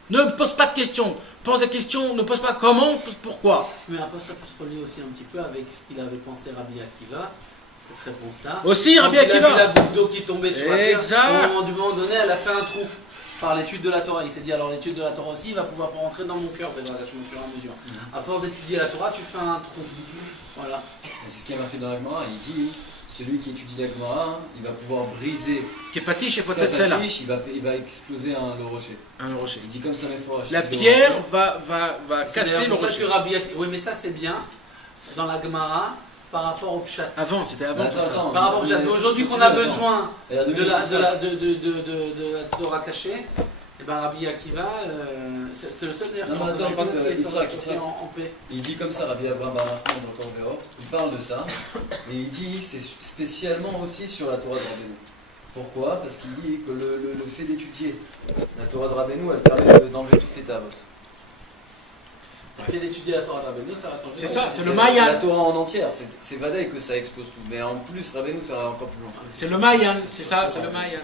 Ne me pose pas de questions. Pose des questions, ne pose pas comment, pose pourquoi. Mais après, ça peut se relier aussi un petit peu avec ce qu'il avait pensé Rabbi Akiva, cette réponse-là. Aussi, Quand Rabbi il a vu Akiva. la goutte d'eau qui tombait sur la terre, Exact. au moment donné, elle a fait un trou par l'étude de la Torah. Il s'est dit, alors l'étude de la Torah aussi, il va pouvoir rentrer dans mon cœur, au fur et à mesure. À force d'étudier la Torah, tu fais un trou. Voilà. C'est ce qui est marqué dans la Gemara, il dit celui qui étudie la Gemara, il va pouvoir briser Kepatish et Fotzetsela. Kapatish, il va exploser le rocher. Un rocher. Il dit comme ça, mais fort. La pierre va C'est casser d'ailleurs le pour ça rocher. que Rabbi Akiva. Oui, mais ça c'est bien dans la Gemara par rapport au Pshat. Avant, c'était avant tout ça. Par rapport au Pshat. Mais aujourd'hui qu'on a besoin de la Torah cachée, et ben Rabbi Akiva, c'est le seul d'ailleurs qui Non, mais attends, reconnaît qu'il est Yitzhak, sorti en paix. Il dit comme ça, Rabbi Abraham Barachon, donc en Véro, il parle de ça, et il dit c'est spécialement aussi sur la Torah de Rabbeinu. Pourquoi? Parce qu'il dit que le fait d'étudier la Torah de Rabbeinu, elle permet d'enlever toutes les tavotes. Le fait d'étudier la Torah de Rabbeinu, ça va t'enlever. C'est ça, c'est le La Mayan. Torah en entière, c'est Vadaï que ça explose tout, mais en plus, Rabbeinu, ça va encore plus loin. C'est le Mayan, c'est ça, c'est le Mayan.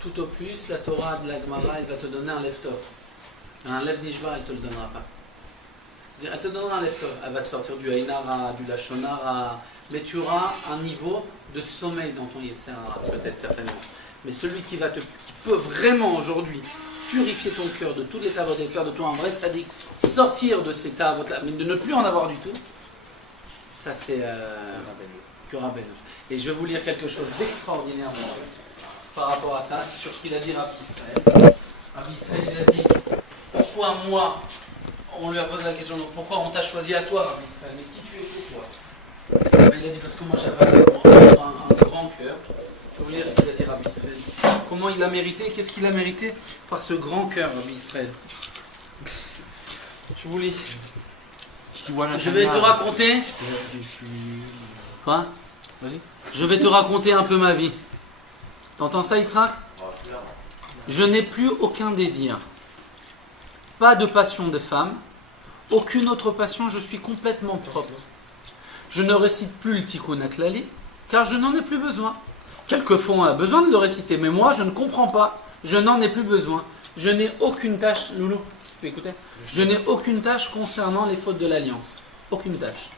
Tout au plus, la Torah de la Gemara, elle va te donner un lev-tov. Un lev nishbar, elle ne te le donnera pas. C'est-à-dire, elle te donnera un lev-tov. Elle va te sortir du Haïnara, du Lachonara, mais tu auras un niveau de sommeil dans ton Yetzirah, peut-être certainement. Mais celui qui peut vraiment aujourd'hui purifier ton cœur de toutes les tavotes et faire de toi un vrai tzaddik, sortir de ces tavotes-là, mais de ne plus en avoir du tout, ça c'est que Rabbeinu. Et je vais vous lire quelque chose d'extraordinaire par rapport à ça, sur ce qu'il a dit Rabbi Israël. Rabbi Israël, il a dit, pourquoi moi, on lui a posé la question, donc pourquoi on t'a choisi à toi, Rabbi Israël, mais qui tu étais toi? Il a dit, parce que moi j'avais un grand cœur. Il faut vous lire ce qu'il a dit Rabbi Israël. Comment il a mérité, qu'est-ce qu'il a mérité par ce grand cœur, Rabbi Israël. Je vous lis. Je vais te raconter. Quoi? Vas-y. Je vais te raconter un peu ma vie. T'entends ça, Yitzhak? Je n'ai plus aucun désir. Pas de passion des femmes. Aucune autre passion, je suis complètement propre. Je ne récite plus le Tikkun HaKlali, car je n'en ai plus besoin. Quelquefois, on a besoin de le réciter, mais moi, je ne comprends pas. Je n'en ai plus besoin. Je n'ai aucune tâche, Loulou, tu écoutes? Je n'ai aucune tâche concernant les fautes de l'alliance. Aucune tâche.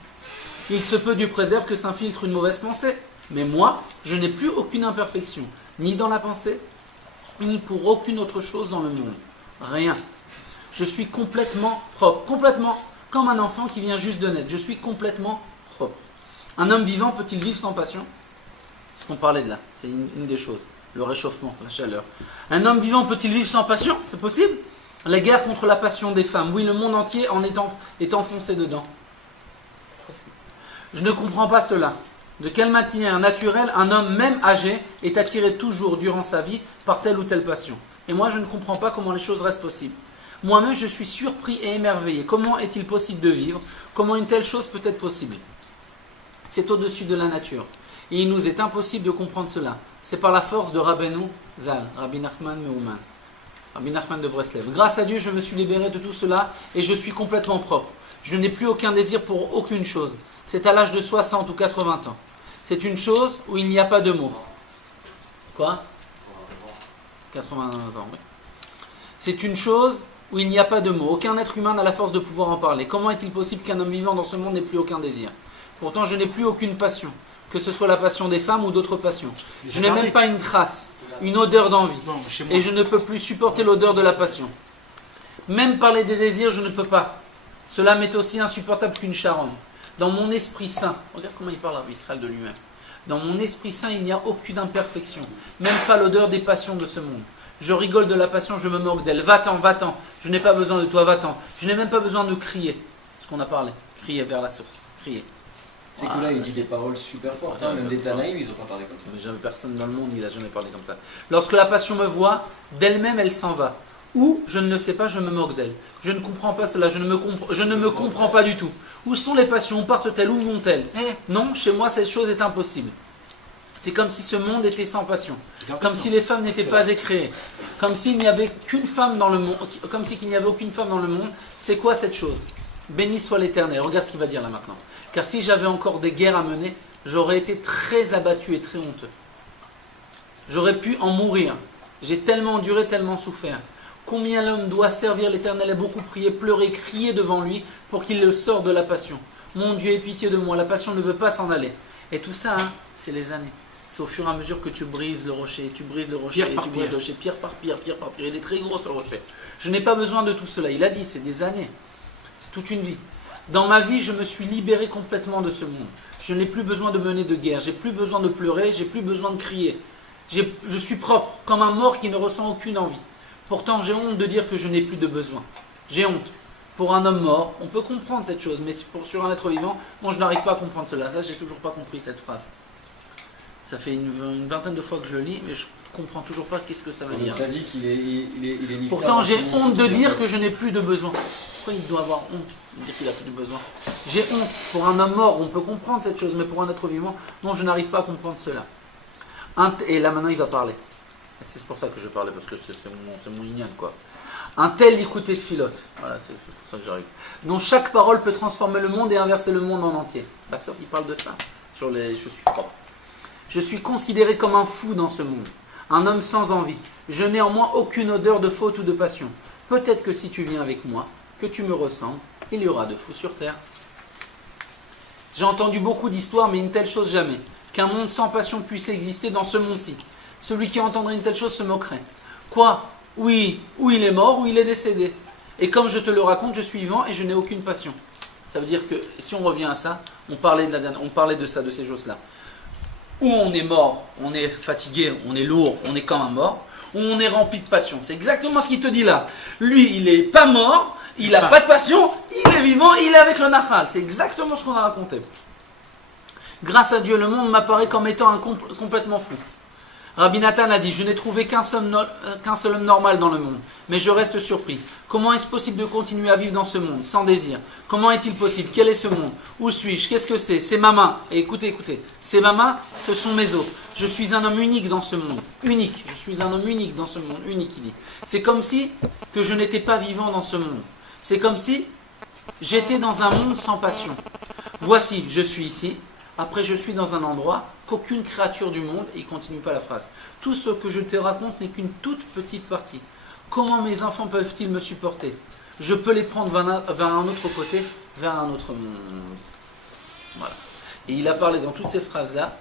Il se peut du préserve que s'infiltre une mauvaise pensée, mais moi, je n'ai plus aucune imperfection, ni dans la pensée, ni pour aucune autre chose dans le monde. Rien. Je suis complètement propre, complètement comme un enfant qui vient juste de naître. Je suis complètement propre. Un homme vivant peut-il vivre sans passion? C'est ce qu'on parlait de là, c'est une des choses. Le réchauffement, la chaleur. Un homme vivant peut-il vivre sans passion? C'est possible? La guerre contre la passion des femmes. Oui, le monde entier est enfoncé dedans. Je ne comprends pas cela. De quelle manière naturelle un homme, même âgé, est attiré toujours durant sa vie par telle ou telle passion. Et moi, je ne comprends pas comment les choses restent possibles. Moi-même, je suis surpris et émerveillé. Comment est-il possible de vivre? Comment une telle chose peut être possible? C'est au-dessus de la nature. Et il nous est impossible de comprendre cela. C'est par la force de Rabbeinu Zal, Rabbi Nachman Meuman, Rabbi Nachman de Breslev. Grâce à Dieu, je me suis libéré de tout cela et je suis complètement propre. Je n'ai plus aucun désir pour aucune chose. C'est à l'âge de 60 ou 80 ans. C'est une chose où il n'y a pas de mots. Quoi 80 ans, oui. C'est une chose où il n'y a pas de mots. Aucun être humain n'a la force de pouvoir en parler. Comment est-il possible qu'un homme vivant dans ce monde n'ait plus aucun désir? Pourtant, je n'ai plus aucune passion, que ce soit la passion des femmes ou d'autres passions. Je n'ai même pas une trace, une odeur d'envie. Et je ne peux plus supporter l'odeur de la passion. Même parler des désirs, je ne peux pas. Cela m'est aussi insupportable qu'une charogne. Dans mon esprit saint, regarde comment il parle à Israël de lui-même. Dans mon esprit saint, il n'y a aucune imperfection, même pas l'odeur des passions de ce monde. Je rigole de la passion, je me moque d'elle. Va-t'en, va-t'en. Je n'ai pas besoin de toi, va-t'en. Je n'ai même pas besoin de crier. Ce qu'on a parlé. Crier vers la source. Crier. C'est que là, il dit des paroles super fortes. Hein. Même des Tanaïm, ils n'ont pas parlé comme ça. Mais jamais personne dans le monde, il n'a jamais parlé comme ça. Lorsque la passion me voit, d'elle-même, elle s'en va. Ou, je ne le sais pas, je me moque d'elle. Je ne comprends pas cela, je ne me comprends pas du tout. Où sont les passions? Où partent-elles? Où vont-elles? Non, chez moi, cette chose est impossible. C'est comme si ce monde était sans passion. Comme si les femmes n'étaient pas créées. Comme s'il n'y avait qu'une femme dans le monde. Comme s'il n'y avait aucune femme dans le monde. C'est quoi cette chose? Béni soit l'Éternel. Regarde ce qu'il va dire là maintenant. Car si j'avais encore des guerres à mener, j'aurais été très abattu et très honteux. J'aurais pu en mourir. J'ai tellement enduré, tellement souffert. Combien l'homme doit servir l'Éternel et beaucoup prier, pleurer, crier devant lui pour qu'il le sorte de la passion. Mon Dieu, aie pitié de moi, la passion ne veut pas s'en aller. Et tout ça, c'est les années. C'est au fur et à mesure que tu brises le rocher, tu brises le rocher, et tu brises le rocher, pierre par pierre, pierre par pierre. Il est très gros ce rocher. Je n'ai pas besoin de tout cela. Il a dit, c'est des années. C'est toute une vie. Dans ma vie, je me suis libéré complètement de ce monde. Je n'ai plus besoin de mener de guerre. J'ai plus besoin de pleurer. J'ai plus besoin de crier. Je suis propre, comme un mort qui ne ressent aucune envie. Pourtant, j'ai honte de dire que je n'ai plus de besoin. J'ai honte. Pour un homme mort, on peut comprendre cette chose, mais sur un être vivant, moi je n'arrive pas à comprendre cela. Ça, j'ai toujours pas compris cette phrase. Ça fait une vingtaine de fois que je le lis, mais je comprends toujours pas qu'est-ce que ça veut dire. Ça dit qu'il est Pourtant, j'ai honte de dire que je n'ai plus de besoin. Pourquoi il doit avoir honte de dire qu'il n'a plus de besoin? J'ai honte. Pour un homme mort, on peut comprendre cette chose, mais pour un être vivant, non, je n'arrive pas à comprendre cela. Et là, maintenant, il va parler. C'est pour ça que je parlais, parce que c'est mon ignan, quoi. Un tel écouté de filote. Voilà, c'est pour ça que j'arrive. Dont chaque parole peut transformer le monde et inverser le monde en entier. La sœur, il parle de ça. Sur les je suis propre. Je suis considéré comme un fou dans ce monde. Un homme sans envie. Je n'ai en moi aucune odeur de faute ou de passion. Peut-être que si tu viens avec moi, que tu me ressembles, il y aura de fous sur terre. J'ai entendu beaucoup d'histoires, mais une telle chose jamais. Qu'un monde sans passion puisse exister dans ce monde-ci. Celui qui entendrait une telle chose se moquerait. Quoi? Oui, ou il est mort, ou il est décédé. Et comme je te le raconte, je suis vivant et je n'ai aucune passion. Ça veut dire que, si on revient à ça, on parlait de ça, de ces choses-là. Ou on est mort, on est fatigué, on est lourd, on est comme un mort, ou on est rempli de passion. C'est exactement ce qu'il te dit là. Lui, il n'est pas mort, il n'a pas de passion, il est vivant, il est avec le Nahal. C'est exactement ce qu'on a raconté. Grâce à Dieu, le monde m'apparaît comme étant complètement fou. Rabbi Nathan a dit, je n'ai trouvé qu'un seul homme normal dans le monde, mais je reste surpris. Comment est-ce possible de continuer à vivre dans ce monde, sans désir? Comment est-il possible? Quel est ce monde? Où suis-je? Qu'est-ce que c'est? C'est ma main. Et écoutez, c'est ma main, ce sont mes os. Je suis un homme unique dans ce monde. Unique. Je suis un homme unique dans ce monde. Unique, il dit. C'est comme si que je n'étais pas vivant dans ce monde. C'est comme si j'étais dans un monde sans passion. Voici, je suis ici. Après, je suis dans un endroit qu'aucune créature du monde, et il ne continue pas la phrase. Tout ce que je te raconte n'est qu'une toute petite partie. Comment mes enfants peuvent-ils me supporter? Je peux les prendre vers un autre côté, vers un autre monde. Voilà. Et il a parlé dans toutes ces phrases-là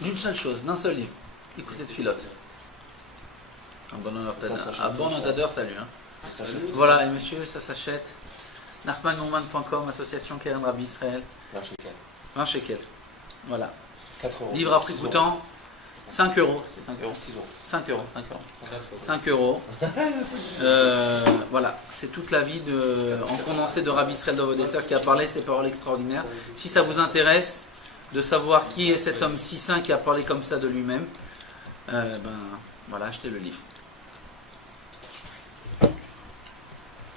d'une seule chose, d'un seul livre. Écoutez de Philote. Un bon notadeur, salut. Hein. Voilà, et monsieur, ça s'achète. Nachmanouman.com, association Keren Rabbi Israël. 20 shekels. Voilà. 4 euros. Livre à prix coûtant 5 euros. C'est 5 euros. 5 euros. 5 euros. Voilà. C'est toute la vie en condensé de Rabbi Israël Dovodesser qui a parlé ces paroles extraordinaires. Si ça vous intéresse de savoir qui est cet homme si saint qui a parlé comme ça de lui-même, voilà, achetez le livre.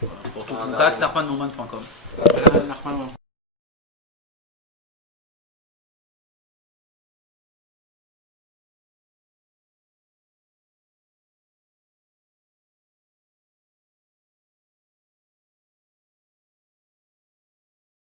Voilà. Pour tout contact, narpanmoman.com.